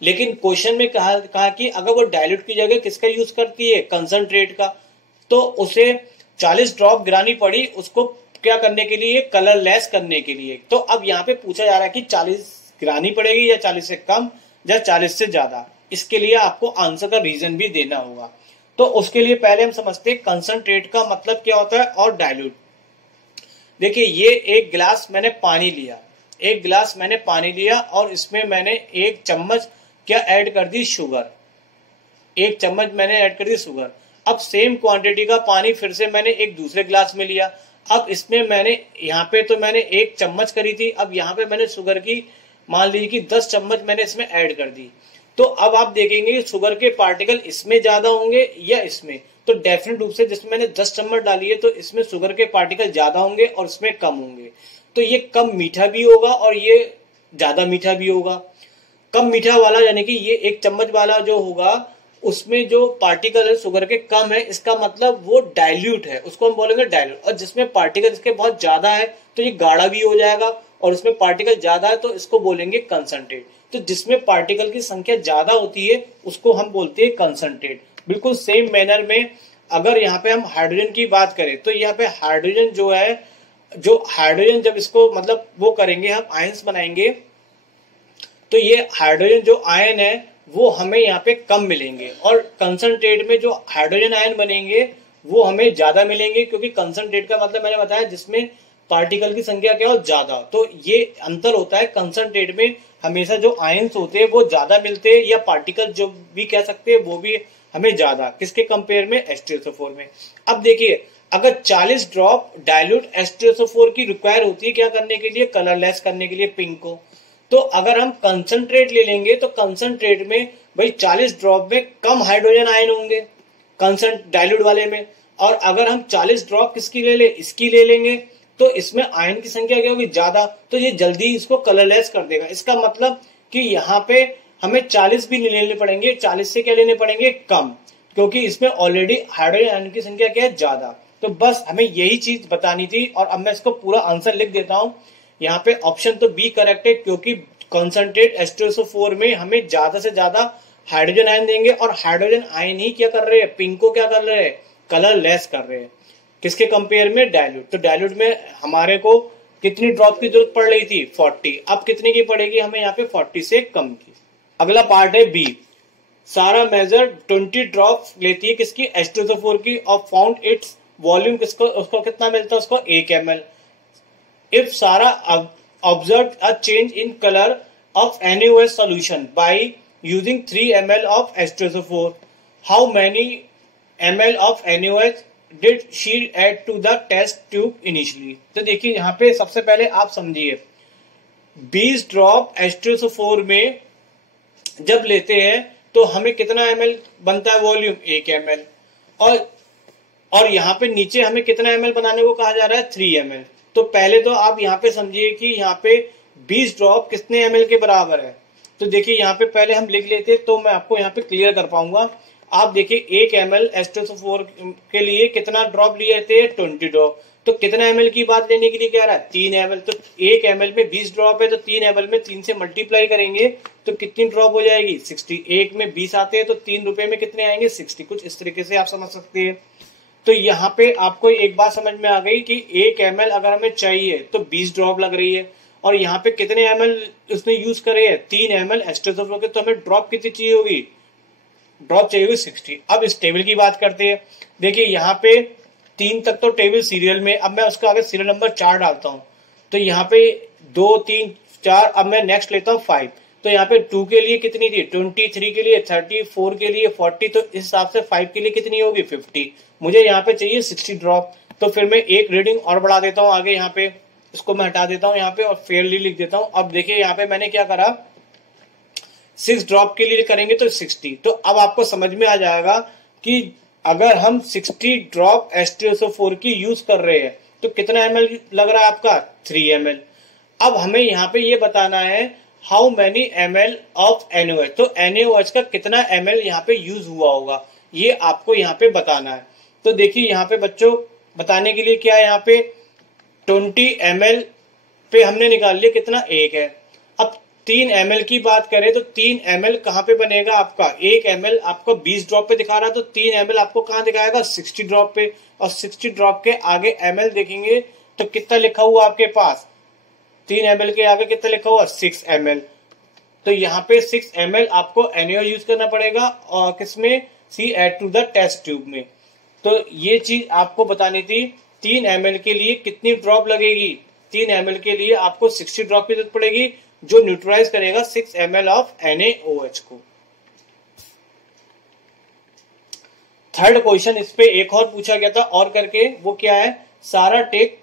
लेकिन क्वेश्चन में कहा कि अगर वो डाइल्यूट की जगह किसका यूज करती है, कंसंट्रेट का, तो उसे 40 ड्रॉप गिरानी पड़ी, उसको क्या करने के लिए, कलरलेस करने के लिए। तो अब यहाँ पे पूछा जा रहा है कि 40 गिरानी पड़ेगी या 40 से कम या 40 से ज्यादा। इसके लिए आपको आंसर का रीजन भी देना होगा। तो उसके लिए पहले हम समझते हैं कंसंट्रेट का मतलब क्या होता है और डाइल्यूट। देखिए ये एक गिलास मैंने पानी लिया, एक गिलास मैंने पानी लिया और इसमें मैंने 1 चम्मच क्या ऐड कर दी, शुगर। 1 चम्मच मैंने ऐड कर दी शुगर। अब सेम क्वांटिटी का पानी फिर से मैंने एक दूसरे गिलास में लिया। अब इसमें मैंने यहाँ पे तो मैंने 1 चम्मच करी थी, अब यहाँ पे मैंने शुगर की मान लीजिए कि 10 चम्मच मैंने इसमें ऐड कर दी। तो अब आप देखेंगे कि शुगर के पार्टिकल इसमें ज्यादा होंगे या इसमें। तो डेफिनेट रूप से जिसमें मैंने 10 चम्मच डाली है तो इसमें शुगर के पार्टिकल ज्यादा होंगे और इसमें कम होंगे। तो ये कम मीठा भी होगा और ये ज्यादा मीठा भी होगा। कम मीठा वाला यानी कि ये 1 चम्मच वाला जो होगा उसमें जो पार्टिकल है शुगर के कम है, इसका मतलब वो डाइल्यूट है, उसको हम बोलेंगे डाइल्यूट। और जिसमें पार्टिकल इसके बहुत ज्यादा है तो ये गाढ़ा भी हो जाएगा, और उसमें पार्टिकल ज्यादा है तो इसको बोलेंगे कंसंट्रेट। तो जिसमें पार्टिकल की संख्या ज्यादा होती है उसको हम बोलते हैं कंसंट्रेट। बिल्कुल सेम मैनर में अगर यहाँ पे हम हाइड्रोजन की बात करें तो यहाँ पे हाइड्रोजन जो है, जो हाइड्रोजन जब इसको मतलब वो करेंगे, हम आयंस बनाएंगे, तो ये हाइड्रोजन जो आयन है वो हमें यहाँ पे कम मिलेंगे, और कंसंट्रेट में जो हाइड्रोजन आयन बनेंगे वो हमें ज्यादा मिलेंगे, क्योंकि कंसंट्रेट का मतलब मैंने बताया जिसमें पार्टिकल की संख्या क्या हो, ज्यादा। तो ये अंतर होता है, कंसंट्रेट में हमेशा जो आयंस होते हैं वो ज्यादा मिलते हैं, या पार्टिकल जो भी कह सकते हैं वो भी हमें ज्यादा, किसके कंपेयर में, H2SO4 में। अब देखिए अगर 40 ड्रॉप डाइल्यूट H2SO4 की रिक्वायर होती है क्या करने के लिए, कलरलेस करने के लिए पिंक को, तो अगर हम कंसंट्रेट ले लेंगे तो कंसंट्रेट में भाई 40 ड्रॉप में कम हाइड्रोजन आयन होंगे डाइल्यूट वाले में, और अगर हम 40 ड्रॉप किसकी ले ले, इसकी ले लेंगे, तो इसमें आयन की संख्या क्या होगी, ज्यादा, तो ये जल्दी इसको कलरलेस कर देगा। इसका मतलब कि यहाँ पे हमें 40 भी नहीं लेने पड़ेंगे, 40 से क्या लेने पड़ेंगे, कम, क्योंकि इसमें ऑलरेडी हाइड्रोजन आयन की संख्या क्या है, ज्यादा। तो बस हमें यही चीज बतानी थी, और अब मैं इसको पूरा आंसर लिख देता हूं। यहाँ पे ऑप्शन तो बी करेक्ट है, क्योंकि कॉन्सेंट्रेट H2SO4 में हमें ज्यादा से ज्यादा हाइड्रोजन आयन देंगे, और हाइड्रोजन आयन ही क्या कर रहे हैं, पिंक को क्या कर रहे हैं, कलरलेस कर रहे हैं, किसके कंपेयर में, डाइल्यूट। तो डाइल्यूट में हमारे को कितनी ड्रॉप की जरूरत पड़ रही थी, 40, अब कितने की पड़ेगी हमें यहाँ पे, 40 से कम की। अगला पार्ट है बी, सारा मेजर 20 ड्रॉप लेती है किसकी, H2SO4 की, और फाउंड इट्स वॉल्यूम किसको, उसको कितना मिलता है, उसको 1 ml। इफ सारा observed a change in color of NaOH solution by using 3 ml of H2SO4, how many ml of NaOH did she add to the test tube initially? तो देखिए यहाँ पे सबसे पहले आप समझिए, 20 ड्रॉप H2SO4 में जब लेते हैं तो हमें कितना ml बनता है, वॉल्यूम 1 ml, और यहाँ पे नीचे हमें कितना ml बनाने को कहा जा रहा है, 3 ml। तो पहले तो आप यहाँ पे समझिए कि यहाँ पे 20 ड्रॉप कितने ml के बराबर है। तो देखिए यहाँ पे पहले हम लिख लेते तो मैं आपको यहाँ पे क्लियर कर पाऊंगा। आप देखिए 1 ml H2SO4 के लिए कितना ड्रॉप लिए थे, 20 ड्रॉप। तो कितना ml की बात लेने के लिए कह रहा है, 3 ml। तो 1 ml में 20 ड्रॉप है, तो 3 ml में 3 से मल्टीप्लाई करेंगे तो कितनी ड्रॉप हो जाएगी, 60। 1 में 20 आते हैं तो 3 रुपए में कितने आएंगे, 60। कुछ इस तरीके से आप समझ सकते हैं। तो यहाँ पे आपको एक बात समझ में आ गई कि 1 ml अगर हमें चाहिए तो 20 ड्रॉप लग रही है, और यहाँ पे कितने ml उसने यूज करे हैं, 3 ml H2SO4 के, तो हमें ड्रॉप कितनी चाहिए होगी, ड्रॉप चाहिए होगी 60। अब इस टेबल की बात करते हैं। देखिए यहाँ पे 3 तक तो टेबल सीरियल में, अब मैं उसका आगे सीरियल नंबर 4 डालता हूँ, तो यहाँ पे 2 3 4, अब मैं नेक्स्ट लेता हूँ 5। तो यहाँ पे 2 के लिए कितनी थी, 23 के लिए 30, 4 के लिए 40, तो इस हिसाब से 5 के लिए कितनी होगी, 50। मुझे यहाँ पे चाहिए 60 ड्रॉप। तो फिर मैं एक रीडिंग और बढ़ा देता हूँ आगे, यहाँ पे इसको मैं हटा देता हूँ यहाँ पे और फेयरली लिख देता हूँ। अब देखिए यहाँ पे मैंने क्या करा, 6 ड्रॉप के लिए करेंगे तो 60। तो अब आपको समझ में आ जाएगा कि अगर हम 60 ड्रॉप H2SO4 की यूज कर रहे हैं तो कितना ml लग रहा है आपका, 3 ml। अब हमें यहाँ पे ये बताना है how many ml of NaOH, तो NaOH का कितना ml यहाँ पे यूज हुआ होगा, ये आपको यहाँ पे बताना है। तो देखिए यहाँ पे बच्चों बताने के लिए क्या है, यहाँ पे 20 ml पे हमने निकाल लिया कितना, 1 है। अब 3 ml की बात करें तो 3 ml कहाँ पे बनेगा आपका, 1 ml आपको 20 ड्रॉप पे दिखा रहा है, तो 3 ml आपको कहाँ दिखाएगा, 60 ड्रॉप पे। और 60 ड्रॉप के आगे ml देखेंगे तो कितना लिखा हुआ आपके पास, 3 ml के आगे कितना लिखा हुआ, 6 ml। तो यहाँ पे 6 ml आपको NaOH यूज करना पड़ेगा, और किसमें, she add to the test tube में। तो ये चीज आपको बतानी थी, 3 ml के लिए कितनी ड्रॉप लगेगी, 3 ml के लिए आपको 60 ड्रॉप की जरूरत पड़ेगी, जो न्यूट्रलाइज करेगा 6 ml ऑफ NaOH को। थर्ड क्वेश्चन इस पे एक और पूछा गया था और करके, वो क्या है, Sara take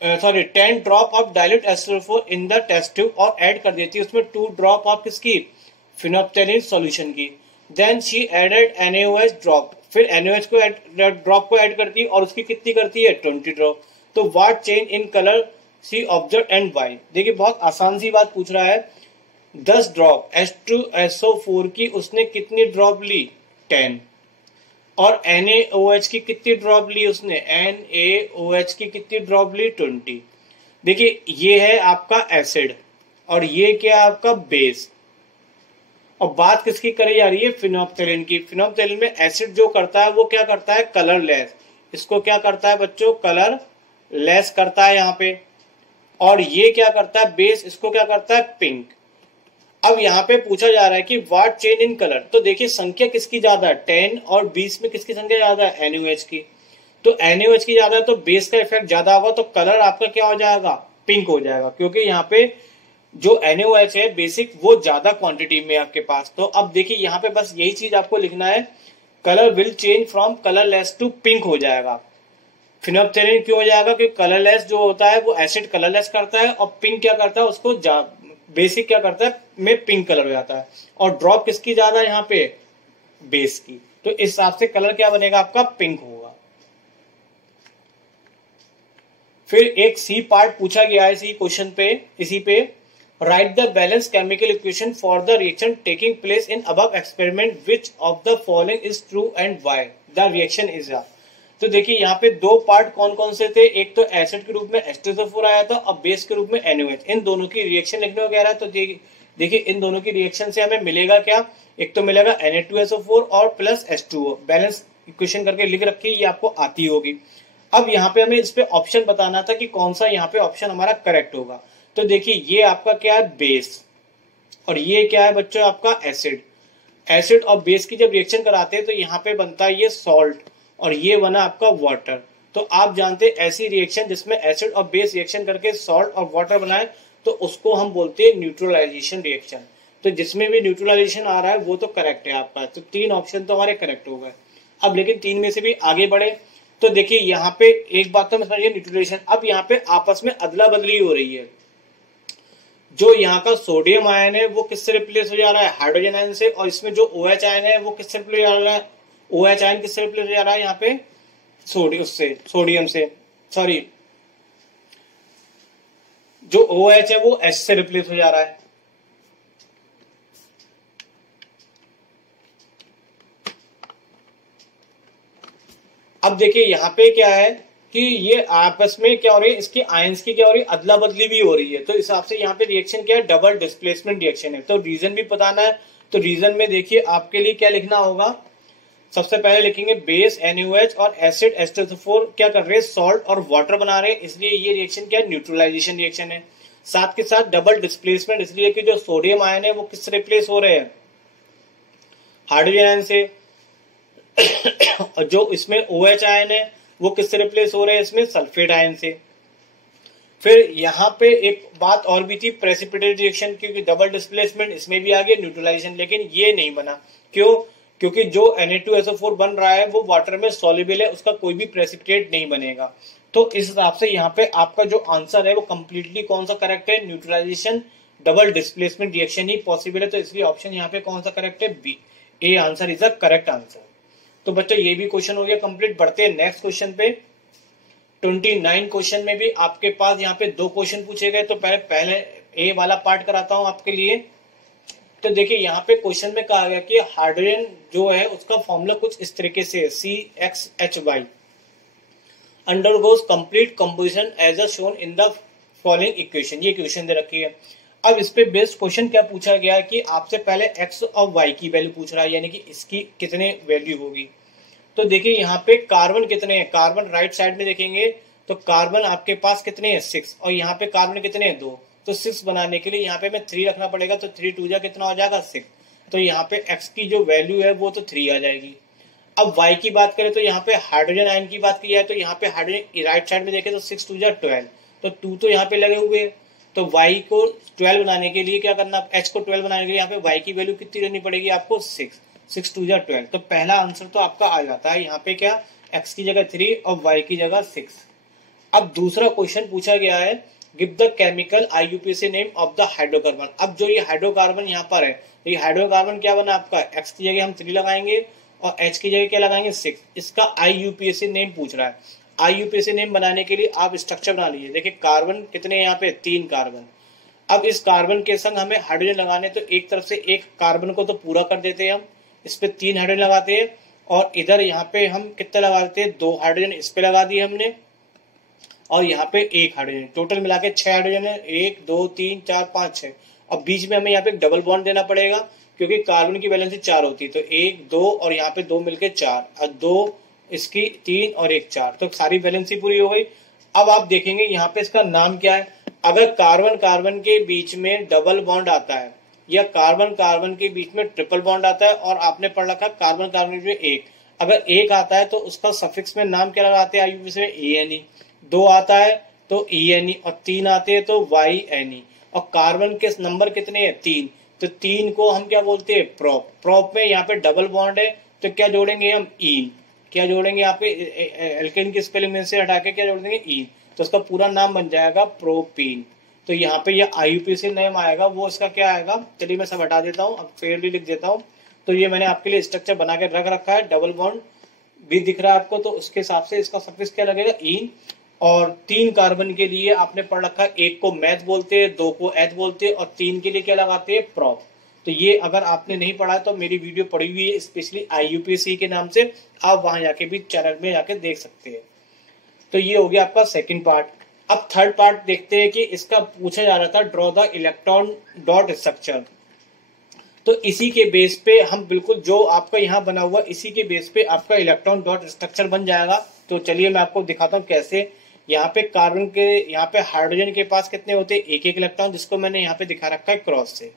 10 drop of dilute H2SO4 in the test tube, और ऐड कर देती है उसमें 2 ड्रॉप ऑफ किसकी, फिनोप्टेलिन सॉल्यूशन की। Then she added NaOH drop, फिर NaOH को ड्रॉप को ऐड करती है और उसकी कितनी करती है, 20 ड्रॉप। तो what change in colour see observe and why. देखिए बहुत आसान सी बात पूछ रहा है, 10 ड्रॉप H2SO4 की उसने कितनी ड्रॉप ली, 10, और NaOH की कितनी ड्रॉप ली उसने, NaOH की कितनी ड्रॉप ली, 20। देखिए ये है आपका एसिड और ये क्या है आपका बेस, और बात किसकी करी जा रही है, फिनोप्थेलिन की। फिनोप्थेलिन में एसिड जो करता है वो क्या करता है, कलरलेस, इसको क्या करता है बच्चों, कलर लेस करता है यहाँ पे। और ये क्या करता है, बेस, इसको क्या करता है, पिंक। अब यहाँ पे पूछा जा रहा है कि व्हाट चेंज इन कलर। तो देखिए संख्या किसकी ज्यादा है, 10 और 20 में किसकी संख्या ज्यादा है, NaOH की। तो NaOH की ज्यादा है तो बेस का इफेक्ट ज्यादा होगा, तो कलर आपका क्या हो जाएगा, पिंक हो जाएगा, क्योंकि यहाँ पे जो NaOH है बेसिक वो ज्यादा क्वांटिटी में आपके पास। तो अब देखिए यहाँ पे बस यही चीज आपको लिखना है, colour will change from colourless to pink हो जाएगा। फिनोप्थेलिन क्यों हो जाएगा, क्योंकि कलरलेस जो होता है वो एसिड कलरलेस करता है, और पिंक क्या करता है, उसको बेसिक क्या करता है, में पिंक कलर हो जाता है। और ड्रॉप किसकी ज्यादा है यहाँ पे, बेस की। तो इस हिसाब से कलर क्या बनेगा आपका, पिंक होगा। फिर एक सी पार्ट पूछा गया है इसी क्वेश्चन पे, इसी पे, right the balance chemical equation for the reaction taking place in above experiment, which of the following is true and why the reaction is. तो देखिए यहाँ पे दो पार्ट कौन कौन से थे, एक तो एसिड के रूप में H2SO4 आया था और बेस के रूप में NaOH। इन दोनों की रिएक्शन लिखने को कह रहा है। तो देखिए इन दोनों की रिएक्शन से हमें मिलेगा क्या, एक तो मिलेगा Na2SO4 और प्लस H2O। बैलेंस इक्वेशन करके लिख रखी, ये आपको आती होगी। अब यहाँ पे हमें इस पे ऑप्शन बताना था कि कौन सा यहाँ पे ऑप्शन हमारा करेक्ट होगा। तो देखिए ये आपका क्या है, बेस, और ये क्या है बच्चों आपका एसिड। एसिड और बेस की जब रिएक्शन कराते हैं तो यहाँ पे बनता है ये सॉल्ट, और ये बना आपका वाटर। तो आप जानते हैं ऐसी रिएक्शन जिसमें एसिड और बेस रिएक्शन करके सॉल्ट और वाटर बनाए तो उसको हम बोलते हैं न्यूट्रलाइजेशन रिएक्शन। तो जिसमें भी न्यूट्रलाइजेशन आ रहा है वो तो करेक्ट है आपका। तो 3 ऑप्शन तो हमारे करेक्ट हो गए। अब लेकिन 3 में से भी आगे बढ़े तो देखिए यहाँ पे एक बात तो समझिए, न्यूट्रलाइजेशन, अब यहाँ पे आपस में अदला बदली हो रही है। जो यहाँ का सोडियम आयन है वो किससे रिप्लेस हो जा रहा है, हाइड्रोजन आयन से, और इसमें जो OH आयन है वो किससे रिप्लेस हो जा रहा है, OH आयन किससे रिप्लेस हो जा रहा है यहाँ पे, सोडियम से, सॉरी, जो OH है वो H से रिप्लेस हो जा रहा है। अब देखिए यहाँ पे क्या है कि ये आपस में क्या हो रही है, इसकी आयंस की क्या हो रही है, अदला बदली भी हो रही है। तो इस हिसाब से यहाँ पे रिएक्शन क्या है, डबल डिस्प्लेसमेंट रिएक्शन है। तो रीजन भी बताना है। तो रीजन में देखिए आपके लिए क्या लिखना होगा, सबसे पहले लिखेंगे बेस NaOH और एसिड H2SO4 क्या कर रहे हैं, सॉल्ट और वाटर बना रहे हैं, इसलिए ये रिएक्शन क्या है, न्यूट्रलाइजेशन रिएक्शन है। साथ के साथ डबल डिस्प्लेसमेंट, इसलिए कि जो सोडियम आयन है वो किससे रिप्लेस हो रहे हैं, हाइड्रोजन आयन से। और जो इसमें OH आयन है वो किससे रिप्लेस हो रहे हैं, इसमें सल्फेट आयन से। फिर यहाँ पे एक बात और भी थी, प्रेसिपिटेट रिएक्शन, क्योंकि डबल डिस्प्लेसमेंट इसमें भी आ गया, न्यूट्रलाइजेशन, लेकिन ये नहीं बना। क्यों, क्योंकि जो Na2SO4 बन रहा है वो वाटर में सॉल्युबल है, उसका कोई भी प्रेसिपिटेट नहीं बनेगा। तो इस हिसाब से यहाँ पे आपका जो आंसर है वो कंप्लीटली कौन सा करेक्ट है, न्यूट्रलाइजेशन डबल डिस्प्लेसमेंट रिएक्शन ही पॉसिबल है। तो इसलिए ऑप्शन यहाँ पे कौन सा करेक्ट है, B, A answer is the correct answer. तो बच्चों ये भी क्वेश्चन हो गया कंप्लीट। बढ़ते हैं नेक्स्ट क्वेश्चन पे। 29 क्वेश्चन में भी आपके पास यहाँ पे 2 क्वेश्चन पूछे गए। तो पहले ए वाला पार्ट कराता हूं आपके लिए। तो देखिए यहाँ पे क्वेश्चन में कहा गया कि हाइड्रोजन जो है उसका फॉर्मूला कुछ इस तरीके से, CXHY undergoes complete composition as a shown in the following equation. ये इक्वेशन दे रखी है। अब इस पे बेस्ड क्वेश्चन क्या पूछा गया है कि आपसे पहले x और y की वैल्यू पूछ रहा है, यानी कि इसकी कितने वैल्यू होगी। तो देखिए यहाँ पे कार्बन कितने हैं, कार्बन राइट साइड में देखेंगे तो कार्बन आपके पास कितने हैं, 6, और यहाँ पे कार्बन कितने हैं, 2। तो 6 बनाने के लिए यहाँ पे हमें 3 रखना पड़ेगा। तो 3 2 जा कितना हो जाएगा, 6। तो यहाँ पे x की जो वैल्यू है वो तो 3 आ जाएगी। अब y की बात करें तो यहाँ पे हाइड्रोजन आयन की बात की जाए तो यहाँ पे हाइड्रोजन राइट साइड में देखें तो 6 2 जा 12, तो 2 तो यहाँ पे लगे हुए हैं। तो y को 12 बनाने के लिए क्या करना, h को 12 बनाने के लिए यहाँ पे y की वैल्यू कितनी लेनी पड़ेगी आपको, 6 2 जा 12। तो पहला आंसर तो आपका आ जाता है। यहाँ पे क्या, x की जगह 3 और y की जगह 6। अब दूसरा क्वेश्चन पूछा गया है, give the chemical IUPAC name of the hydrocarbon. अब जो ये हाइड्रोकार्बन यहाँ पर है, ये हाइड्रोकार्बन क्या बना आपका, x की जगह हम 3 लगाएंगे और h की जगह क्या लगाएंगे, 6। इसका IUPAC नेम पूछ रहा है। IUPAC नेम बनाने के लिए आप स्ट्रक्चर बना लीजिए। देखिए कार्बन कितने यहाँ पे, 3 कार्बन। अब इस कार्बन के संग हमें हाइड्रोजन लगाने, तो एक तरफ से एक कार्बन को तो पूरा कर देते हैं हम, इस पे 3 हाइड्रोजन लगाते हैं, और इधर यहाँ पे हम कितने लगा देते हैं, 2 हाइड्रोजन इस पे लगा दिए हमने, और यहाँ पे 1 हाइड्रोजन। टोटल मिला के 6 हाइड्रोजन है, 1 2 3 4 5 6। और बीच में हमें यहाँ पे एक डबल बॉन्ड देना पड़ेगा क्योंकि कार्बन की वैलेंसी 4 होती है, तो 1 2 और यहाँ पे 2 मिलके 4 और 2 इसकी 3 और 1 4, तो सारी वैलेंसी पूरी हो गई। अब आप देखेंगे यहाँ पे इसका नाम क्या है। अगर कार्बन कार्बन के बीच में डबल बॉन्ड आता है या कार्बन कार्बन के बीच में ट्रिपल बॉन्ड आता है और आपने पढ़ रखा कार्बन कार्बन के बीच में एक, अगर एक आता है तो उसका सफिक्स में नाम क्या लगाते हैं आईयूपीएसी में, ENE। 2 आता है तो ENE और 3 आते हैं तो YNE। और कार्बन के नंबर कितने हैं 3, तो 3 को हम क्या बोलते हैं प्रोप। प्रोप में यहाँ पे डबल बॉन्ड है तो क्या जोड़ेंगे हम ईन, क्या जोड़ेंगे यहाँ पे एल्केन की स्पेलिंग में से हटा के क्या जोड़ देंगे ईन, तो उसका पूरा नाम बन जाएगा प्रोपीन। तो यहाँ पे ये आईयूपीएसी नेम आएगा वो इसका क्या आएगा, चलिए मैं सब हटा देता हूँ, अब फेयरली लिख देता हूँ। तो ये मैंने आपके लिए स्ट्रक्चर बना के रख रखा है, डबल बॉन्ड भी दिख रहा है आपको, तो उसके हिसाब से इसका सफिक्स क्या लगेगा ईन। और 3 कार्बन के लिए आपने पढ़ रखा है, 1 को मैथ बोलते हैं, 2 को एथ बोलते हैं और 3 के लिए क्या लगाते हैं प्रॉप। तो ये अगर आपने नहीं पढ़ा है तो मेरी वीडियो पड़ी हुई है स्पेशली आईयूपीएसी के नाम से, आप वहां जाके भी चैनल में जाके देख सकते हैं। तो ये हो गया आपका सेकंड पार्ट। अब थर्ड पार्ट देखते हैं कि इसका पूछा जा रहा था draw the electron dot structure. तो इसी के बेस पे हम बिल्कुल जो आपका यहाँ बना हुआ इसी के बेस पे आपका इलेक्ट्रॉन डॉट स्ट्रक्चर बन जाएगा। तो चलिए मैं आपको दिखाता हूँ कैसे। यहाँ पे कार्बन के, यहाँ पे हाइड्रोजन के पास कितने होते हैं, एक एक इलेक्ट्रॉन, जिसको मैंने यहाँ पे दिखा रखा है क्रॉस से,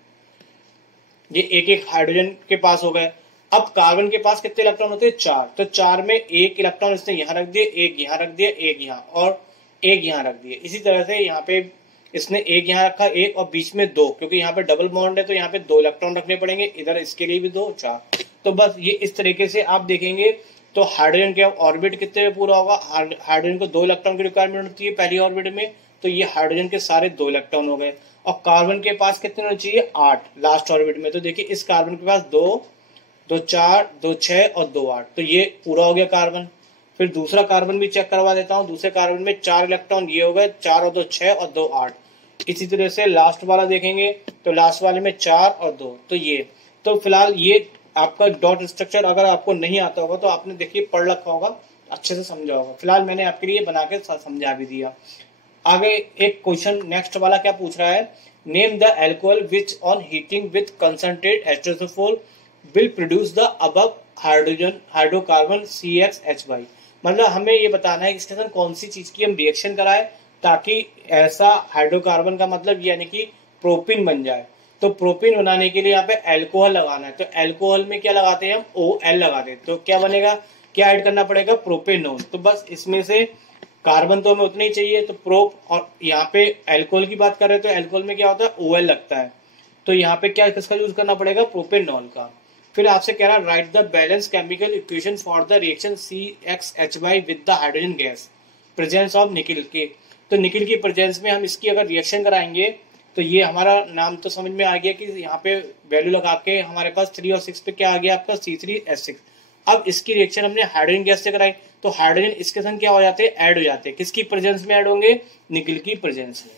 ये एक एक हाइड्रोजन के पास हो गए। अब कार्बन के पास कितने इलेक्ट्रॉन होते हैं 4, तो 4 में एक इलेक्ट्रॉन इसने यहाँ रख दिए, एक यहाँ रख दिया, एक यहाँ और एक यहाँ रख दिए। इसी तरह से यहाँ पे इसने एक यहाँ रखा, एक और बीच में 2, क्योंकि यहाँ पे डबल बॉन्ड है तो यहाँ पे 2 इलेक्ट्रॉन रखने पड़ेंगे, इधर इसके लिए भी 2 4। तो बस ये इस तरीके से आप देखेंगे। तो हाइड्रोजन के ऑर्बिट कितने में पूरा होगा, हाइड्रोजन को 2 इलेक्ट्रॉन की रिक्वायरमेंट होती है पहली ऑर्बिट में, तो ये हाइड्रोजन के सारे 2 इलेक्ट्रॉन हो गए। और कार्बन के पास कितने होने चाहिए 8 लास्ट ऑर्बिट में, तो देखिए इस कार्बन के पास 2 2 4 2 6 और 2 8, तो ये पूरा हो गया कार्बन। फिर दूसरा कार्बन भी चेक करवा देता हूँ, दूसरे कार्बन में 4 इलेक्ट्रॉन ये हो गए, 4 और 2 6 और 2 8। इसी तरह से लास्ट वाला देखेंगे तो लास्ट वाले में 4 और 2, तो ये। तो फिलहाल ये आपका डॉट स्ट्रक्चर अगर आपको नहीं आता होगा तो आपने देखिए पढ़ रखा होगा, अच्छे से समझा होगा। फिलहाल मैंने आपके लिए बना के समझा भी दिया। आगे एक क्वेश्चन नेक्स्ट वाला क्या पूछ रहा है, name the alcohol which on heating with concentrate H2SO4 will produce the above hydrogen hydrocarbon CXH5। मतलब हमें ये बताना है कि इसके साथ कौन सी चीज की हम रिएक्शन कराए ताकि ऐसा हाइड्रोकार्बन का मतलब यानी कि प्रोपिन बन जाए। तो प्रोपिन बनाने के लिए यहाँ पे अल्कोहल लगाना है, तो अल्कोहल में क्या लगाते हैं हम OL लगाते हैं, तो क्या बनेगा, क्या ऐड करना पड़ेगा प्रोपेनॉल। तो बस इसमें से कार्बन तो हमें उतना ही चाहिए, तो प्रोप, और यहाँ पे अल्कोहल की बात कर रहे हैं तो अल्कोहल में क्या होता है OL लगता है, तो यहाँ पे क्या किसका यूज करना पड़ेगा प्रोपेनॉल का। फिर आपसे कह रहा है write the balance chemical equation for the reaction CXH5 with the hydrogen gas presence of nickel के। तो निकिल की प्रेजेंस में हम इसकी अगर रिएक्शन कराएंगे तो ये हमारा नाम तो समझ में आ गया कि यहाँ पे वैल्यू लगा के हमारे पास 3 और 6 पे क्या आ गया आपका C3H6। अब इसकी रिएक्शन हमने हाइड्रोजन गैस से कराई, तो हाइड्रोजन इसके साथ क्या हो जाते हैं ऐड हो जाते हैं, किसकी प्रेजेंस में ऐड होंगे, निकिल की प्रेजेंस में।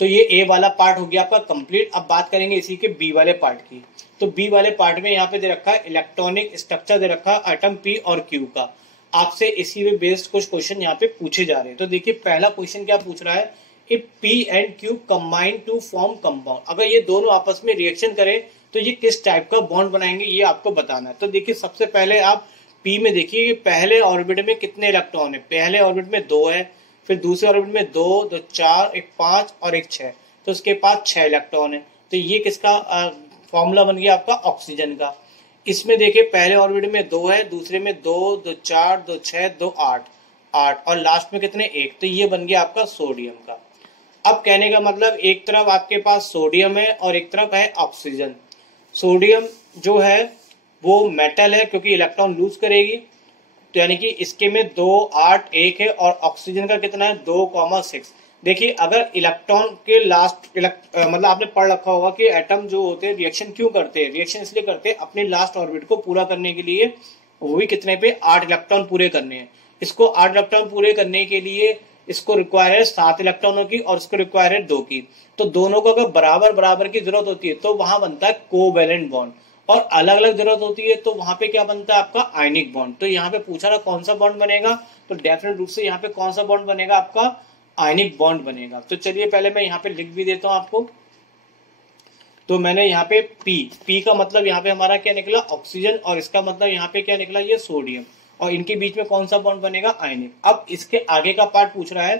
तो ये ए वाला पार्ट हो गया आपका कंप्लीट। अब बात करेंगे इसी के बी वाले पार्ट की। तो बी वाले पार्ट में यहाँ पे दे रखा है इलेक्ट्रॉनिक स्ट्रक्चर दे रखा है एटम पी और क्यू का। आपसे इसी में बेस्ड कुछ क्वेश्चन यहाँ पे पूछे जा रहे हैं। तो देखिए पहला क्वेश्चन क्या पूछ रहा है, if P and Q combine to form compound, अगर ये दोनों आपस में रिएक्शन करें तो ये किस टाइप का बॉन्ड बनाएंगे ये आपको बताना है। तो देखिए सबसे पहले आप पी में देखिए पहले ऑर्बिट में कितने इलेक्ट्रॉन है, पहले ऑर्बिट में 2 है, फिर दूसरे ऑर्बिट में 2 2 4 1 5 और 1 6, तो उसके पास 6 इलेक्ट्रॉन है। तो ये किसका फॉर्मूला बन गया आपका ऑक्सीजन का। इसमें देखिए पहले ऑर्बिट में 2 है, दूसरे में 2 2 4 2 6 2 8 8 और लास्ट में कितने 1, तो ये बन गया आपका सोडियम का। अब कहने का मतलब एक तरफ आपके पास सोडियम है और एक तरफ है ऑक्सीजन। सोडियम जो है वो मेटल है क्योंकि इलेक्ट्रॉन लूज करेगी, तो यानी कि इसके में 2 8 1 है और ऑक्सीजन का कितना है 2,6। देखिए अगर इलेक्ट्रॉन के लास्ट मतलब आपने पढ़ रखा होगा कि एटम जो होते हैं रिएक्शन क्यों करते हैं, रिएक्शन इसलिए करते हैं अपने लास्ट ऑर्बिट को पूरा करने के लिए, वो भी कितने पे 8 इलेक्ट्रॉन पूरे करने हैं। इसको 8 इलेक्ट्रॉन पूरे करने के लिए इसको रिक्वायर है 7 इलेक्ट्रॉनों की और इसको रिक्वायर है 2 की। तो दोनों को अगर बराबर बराबर की जरूरत होती है तो वहां बनता है कोवैलेंट बॉन्ड, और अलग अलग जरूरत होती है तो वहां पे क्या बनता है आपका आयनिक बॉन्ड। तो यहाँ पे पूछा रहा कौन सा बॉन्ड बनेगा, तो डेफिनेट रूप से यहाँ पे कौन सा बॉन्ड बनेगा आपका आयनिक बॉन्ड बनेगा। तो चलिए पहले मैं यहाँ पे लिख भी देता हूँ आपको। तो मैंने यहाँ पे पी का मतलब यहाँ पे हमारा क्या निकला, ऑक्सीजन, और इसका मतलब यहाँ पे क्या निकला, ये सोडियम, और इनके बीच में कौन सा बॉन्ड बनेगा, आयनिक। अब इसके आगे का पार्ट पूछ रहा है,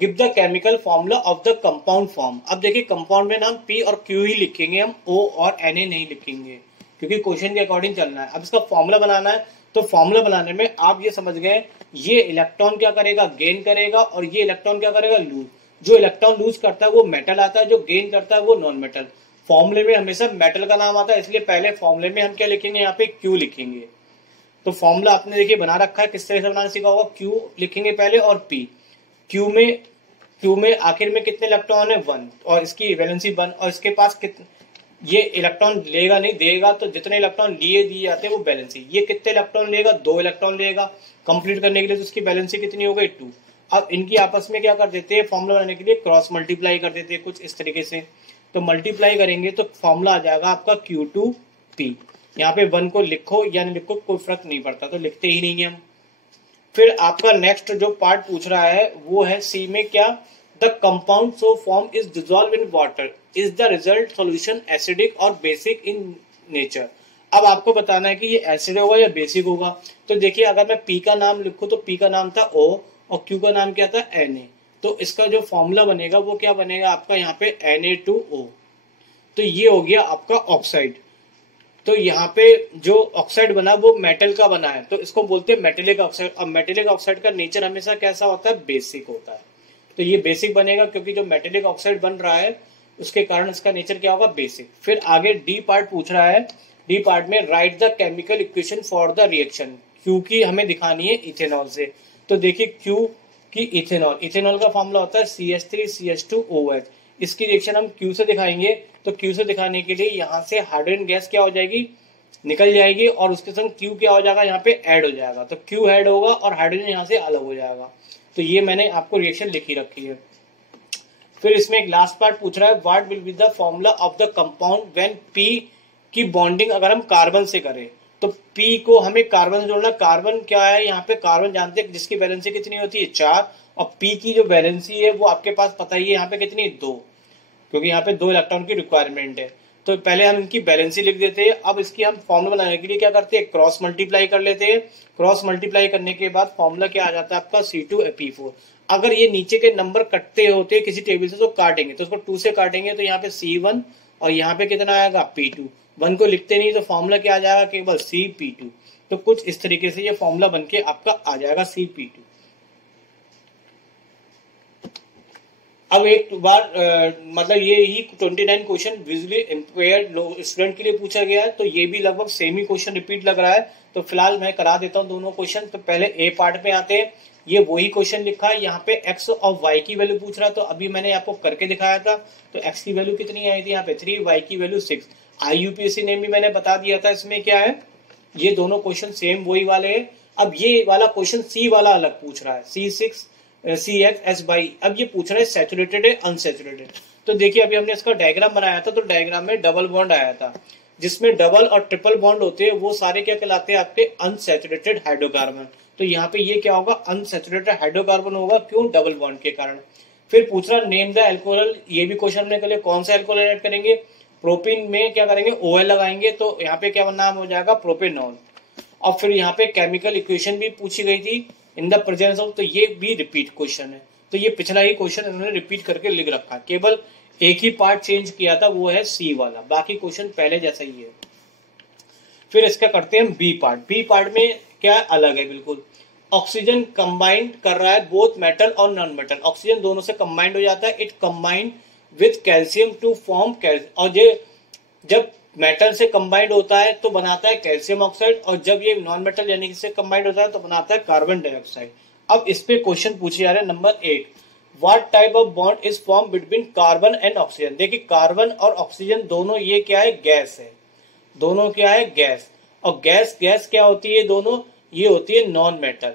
give the chemical formula of the compound form. अब देखिए कंपाउंड में हम पी और क्यू ही लिखेंगे, हम ओ और एन ए नहीं लिखेंगे, क्योंकि क्वेश्चन के अकॉर्डिंग चलना है। अब इसका फॉर्मूला बनाना है, तो फॉर्मूला बनाने में आप ये समझ गए, ये इलेक्ट्रॉन क्या करेगा, गेन करेगा, और ये इलेक्ट्रॉन क्या करेगा, लूज। जो इलेक्ट्रॉन लूज करता है वो मेटल आता है, जो गेन करता है वो नॉन मेटल। फॉर्मूले में हमेशा मेटल का नाम आता है, इसलिए पहले फॉर्मूले में हम क्या लिखेंगे, यहाँ पे क्यू लिखेंगे। तो फॉर्मूला आपने देखिए बना रखा है, किस तरह से बनाना सीखा होगा, क्यू लिखेंगे पहले और पी। क्यू में आखिर में कितने इलेक्ट्रॉन है, 1, और इसकी वैलेंसी 1, और इसके पास कितने, ये इलेक्ट्रॉन लेगा नहीं, देगा, तो जितने इलेक्ट्रॉन दिए जाते हैं वो बैलेंसी। ये कितने इलेक्ट्रॉन लेगा, 2 इलेक्ट्रॉन लेगा कंप्लीट करने के लिए, तो उसकी बैलेंसी कितनी हो गई, 2। अब इनकी आपस में क्या कर देते हैं, फॉर्मूला बनाने के लिए क्रॉस मल्टीप्लाई कर देते हैं कुछ इस तरीके से। तो मल्टीप्लाई करेंगे तो फॉर्मूला आ जाएगा आपका Q2P। यहाँ पे 1 को लिखो या नहीं लिखो कोई फर्क नहीं पड़ता, तो लिखते ही नहीं है हम। फिर आपका नेक्स्ट जो पार्ट पूछ रहा है वो है सी में, क्या, the compound so form is dissolve in water, is the result solution acidic और बेसिक इन नेचर। अब आपको बताना है कि ये एसिड होगा या बेसिक होगा। तो देखिए अगर मैं पी का नाम लिखूं तो पी का नाम था O और क्यू का नाम क्या था, Na। तो इसका जो फॉर्मूला बनेगा वो क्या बनेगा आपका, यहाँ पे Na2O। तो ये हो गया आपका ऑक्साइड। तो यहाँ पे जो ऑक्साइड बना वो मेटल का बना है, तो इसको बोलते हैं मेटेलिक ऑक्साइड। और मेटेलिक ऑक्साइड का नेचर हमेशा कैसा होता है, बेसिक होता है। तो ये बेसिक बनेगा क्योंकि जो मेटेलिक ऑक्साइड बन रहा है उसके कारण इसका नेचर क्या होगा, बेसिक। फिर आगे डी पार्ट पूछ रहा है, डी पार्ट में right the chemical equation for the reaction. Q की हमें दिखानी है इथेनॉल से। तो देखिए क्यू की इथेनॉल, इथेनॉल का फॉर्मूला होता है CH3CH2OH। इसकी रिएक्शन हम क्यू से दिखाएंगे, तो क्यू से दिखाने के लिए यहाँ से हाइड्रोजन गैस क्या हो जाएगी, निकल जाएगी, और उसके संग क्यू क्या हो जाएगा, यहाँ पे ऐड हो जाएगा। तो क्यू ऐड होगा और हाइड्रोजन यहाँ से अलग हो जाएगा। तो ये मैंने आपको रिएक्शन लिखी रखी है। फिर इसमें एक लास्ट पार्ट पूछ रहा है, what will be the formula of the compound when P की बॉन्डिंग अगर हम कार्बन से करें। तो पी को हमें कार्बन से जोड़ना। कार्बन क्या है, यहाँ पे कार्बन जानते हैं जिसकी वैलेंसी कितनी होती है, 4, और पी की जो वैलेंसी है वो आपके पास पता ही है, यहाँ पे कितनी, 2, क्योंकि यहाँ पे 2 इलेक्ट्रॉन की रिक्वायरमेंट है। तो पहले हम इनकी बैलेंसी लिख देते हैं। अब इसकी हम फॉर्मूला बनाने के लिए क्या करते हैं, क्रॉस मल्टीप्लाई कर लेते हैं। क्रॉस मल्टीप्लाई करने के बाद फॉर्मूला क्या आ जाता है आपका, C2P4। अगर ये नीचे के नंबर कटते होते किसी टेबल से तो काटेंगे, तो उसको 2 से काटेंगे तो यहाँ पे C1 और यहाँ पे कितना आएगा, P2। 1 को लिखते नहीं तो फॉर्मूला क्या आ जाएगा, केवल CP2। तो कुछ इस तरीके से ये फॉर्मूला बनके आपका आ जाएगा CP2। अब एक बार मतलब ये ही 29 क्वेश्चन विजुअली इम्पेयर्ड स्टूडेंट के लिए पूछा गया है, तो ये भी लगभग सेम ही क्वेश्चन रिपीट लग रहा है। तो फिलहाल मैं करा देता हूँ दोनों क्वेश्चन। तो पहले ए पार्ट में आते हैं, ये वही क्वेश्चन लिखा है, यहाँ पे एक्स और वाई की वैल्यू पूछ रहा है। तो अभी मैंने आपको करके दिखाया था, तो एक्स की वैल्यू कितनी आई थी यहाँ पे 3, वाई की वैल्यू 6। IUPAC ने भी मैंने बता दिया था इसमें क्या है, ये दोनों क्वेश्चन सेम वही वाले हैं। अब ये वाला क्वेश्चन सी वाला अलग पूछ रहा है, C6 CHS/। अब ये पूछ रहा है सैचुरेटेड है अनसैचुरेटेड। तो देखिए अभी हमने इसका डायग्राम बनाया था, तो डायग्राम में डबल बॉन्ड आया था, जिसमें डबल और ट्रिपल बॉन्ड होते हैं वो सारे क्या कहलाते हैं आपके अनसैचुरेटेड हाइड्रोकार्बन। तो यहाँ पे ये क्या होगा, अनसैचुरेटेड हाइड्रोकार्बन होगा, क्यों, डबल बॉन्ड के कारण। फिर पूछ रहा नेम द एल्कोहल, ये भी क्वेश्चन हमने कर कौन सा एल्कोहल ऐड करेंगे, प्रोपिन में क्या करेंगे, OL लगाएंगे, तो यहाँ पे क्या नाम हो जाएगा, प्रोपेनॉल। और फिर यहाँ पे केमिकल इक्वेशन भी पूछी गई थी इन द प्रेजेंस ऑफ, तो ये भी रिपीट क्वेश्चन है। तो ये पिछला ही क्वेश्चन इन्होंने रिपीट करके लिख रखा है, केवल एक ही पार्ट चेंज किया था, वो है सी वाला, बाकी क्वेश्चन पहले जैसा ही है। फिर इसका करते हैं बी पार्ट। बी पार्ट में क्या अलग है बिल्कुल, ऑक्सीजन कंबाइंड कर रहा है बोथ मेटल और नॉन मेटल, ऑक्सीजन दोनों से कंबाइंड हो जाता है, it combined with calcium to form calcium. और ये जब मेटल से कंबाइंड होता है तो बनाता है कैल्शियम ऑक्साइड, और जब ये नॉन मेटल यानी से कंबाइंड होता है तो बनाता है कार्बन डाइऑक्साइड। अब इस पे क्वेश्चन पूछे जा रहे हैं number 8, what type of bond is form between carbon and oxygen. देखिए कार्बन और ऑक्सीजन दोनों ये क्या है, गैस है, दोनों क्या है, गैस। और गैस गैस क्या होती है, दोनों ये होती है नॉन मेटल,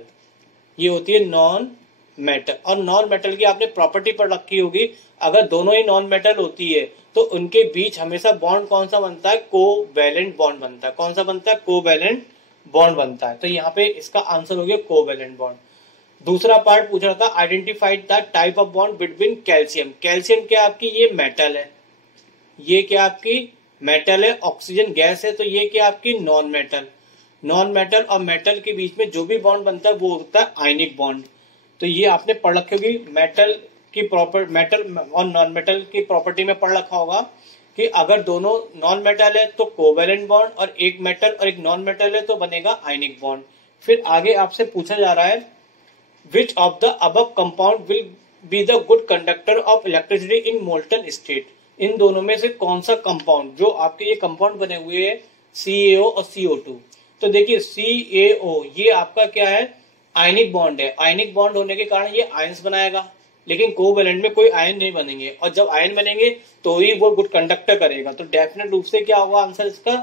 ये होती है नॉन मेटल। और नॉन मेटल की आपने प्रॉपर्टी पर रखी होगी, अगर दोनों ही नॉन मेटल होती है तो उनके बीच हमेशा बॉन्ड कौन सा बनता है, कोवैलेंट बॉन्ड बनता है। कौन सा बनता है, कोवैलेंट बॉन्ड बनता है। तो यहाँ पे इसका आंसर हो गया कोवैलेंट बॉन्ड। दूसरा पार्ट पूछ रहा था identified the type of bond between calcium. Calcium क्या आपकी ये मेटल है, ये क्या आपकी मेटल है, ऑक्सीजन गैस है, तो ये क्या आपकी नॉन मेटल। नॉन मेटल और मेटल के बीच में जो भी बॉन्ड बनता है वो होता है आयनिक बॉन्ड। तो ये आपने पढ़ रखी होगी, मेटल की मेटल और नॉन मेटल की प्रॉपर्टी में पढ़ रखा होगा कि अगर दोनों नॉन मेटल है तो कोवेलेंट बॉन्ड, और एक मेटल और एक नॉन मेटल है तो बनेगा आयनिक बॉन्ड। फिर आगे आपसे पूछा जा रहा है which of the above compound will be the good conductor of electricity in molten state. इन दोनों में से कौन सा कंपाउंड, जो आपके ये कंपाउंड बने हुए हैं CaO और CO2, तो देखिए CaO ये आपका क्या है, आयनिक बॉन्ड है। आयनिक बॉन्ड होने के कारण ये आयंस बनाएगा, लेकिन कोवेलेंट में कोई आयन नहीं बनेंगे, और जब आयन बनेंगे तो ही वो गुड कंडक्टर करेगा। तो डेफिनेट रूप से क्या होगा आंसर इसका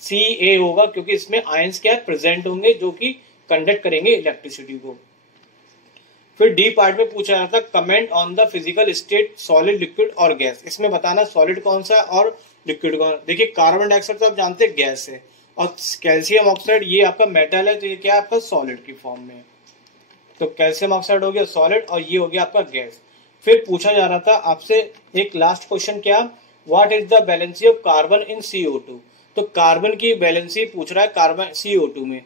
Ca होगा, क्योंकि इसमें आयंस क्या है प्रेजेंट होंगे जो कि कंडक्ट करेंगे इलेक्ट्रिसिटी को। फिर डी पार्ट में पूछा जाता है comment on the physical state solid liquid और गैस। इसमें बताना सॉलिड कौन सा है और लिक्विड कौन। देखिए कार्बन डाइऑक्साइड तो आप जानते हैं गैस है, और कैल्शियम ऑक्साइड ये आपका मेटल है, तो ये क्या है आपका सॉलिड की फॉर्म में। तो कैल्शियम ऑक्साइड हो गया सॉलिड और ये हो गया आपका गैस। फिर पूछा जा रहा था आपसे एक लास्ट क्वेश्चन क्या, what is the valency of carbon in CO2। तो कार्बन की वैलेंसी पूछ रहा है कार्बन CO2 में।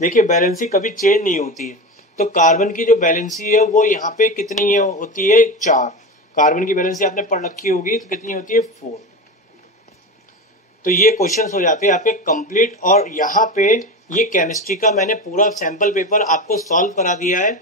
देखिए वैलेंसी कभी चेंज नहीं होती है, तो कार्बन की जो वैलेंसी है वो यहाँ पे कितनी है, होती है 4। कार्बन की वैलेंसी आपने पढ़ रखी होगी, तो कितनी होती है 4। तो ये क्वेश्चंस हो जाते हैं आपके कंप्लीट, और यहाँ पे ये केमिस्ट्री का मैंने पूरा सैंपल पेपर आपको सॉल्व करा दिया है।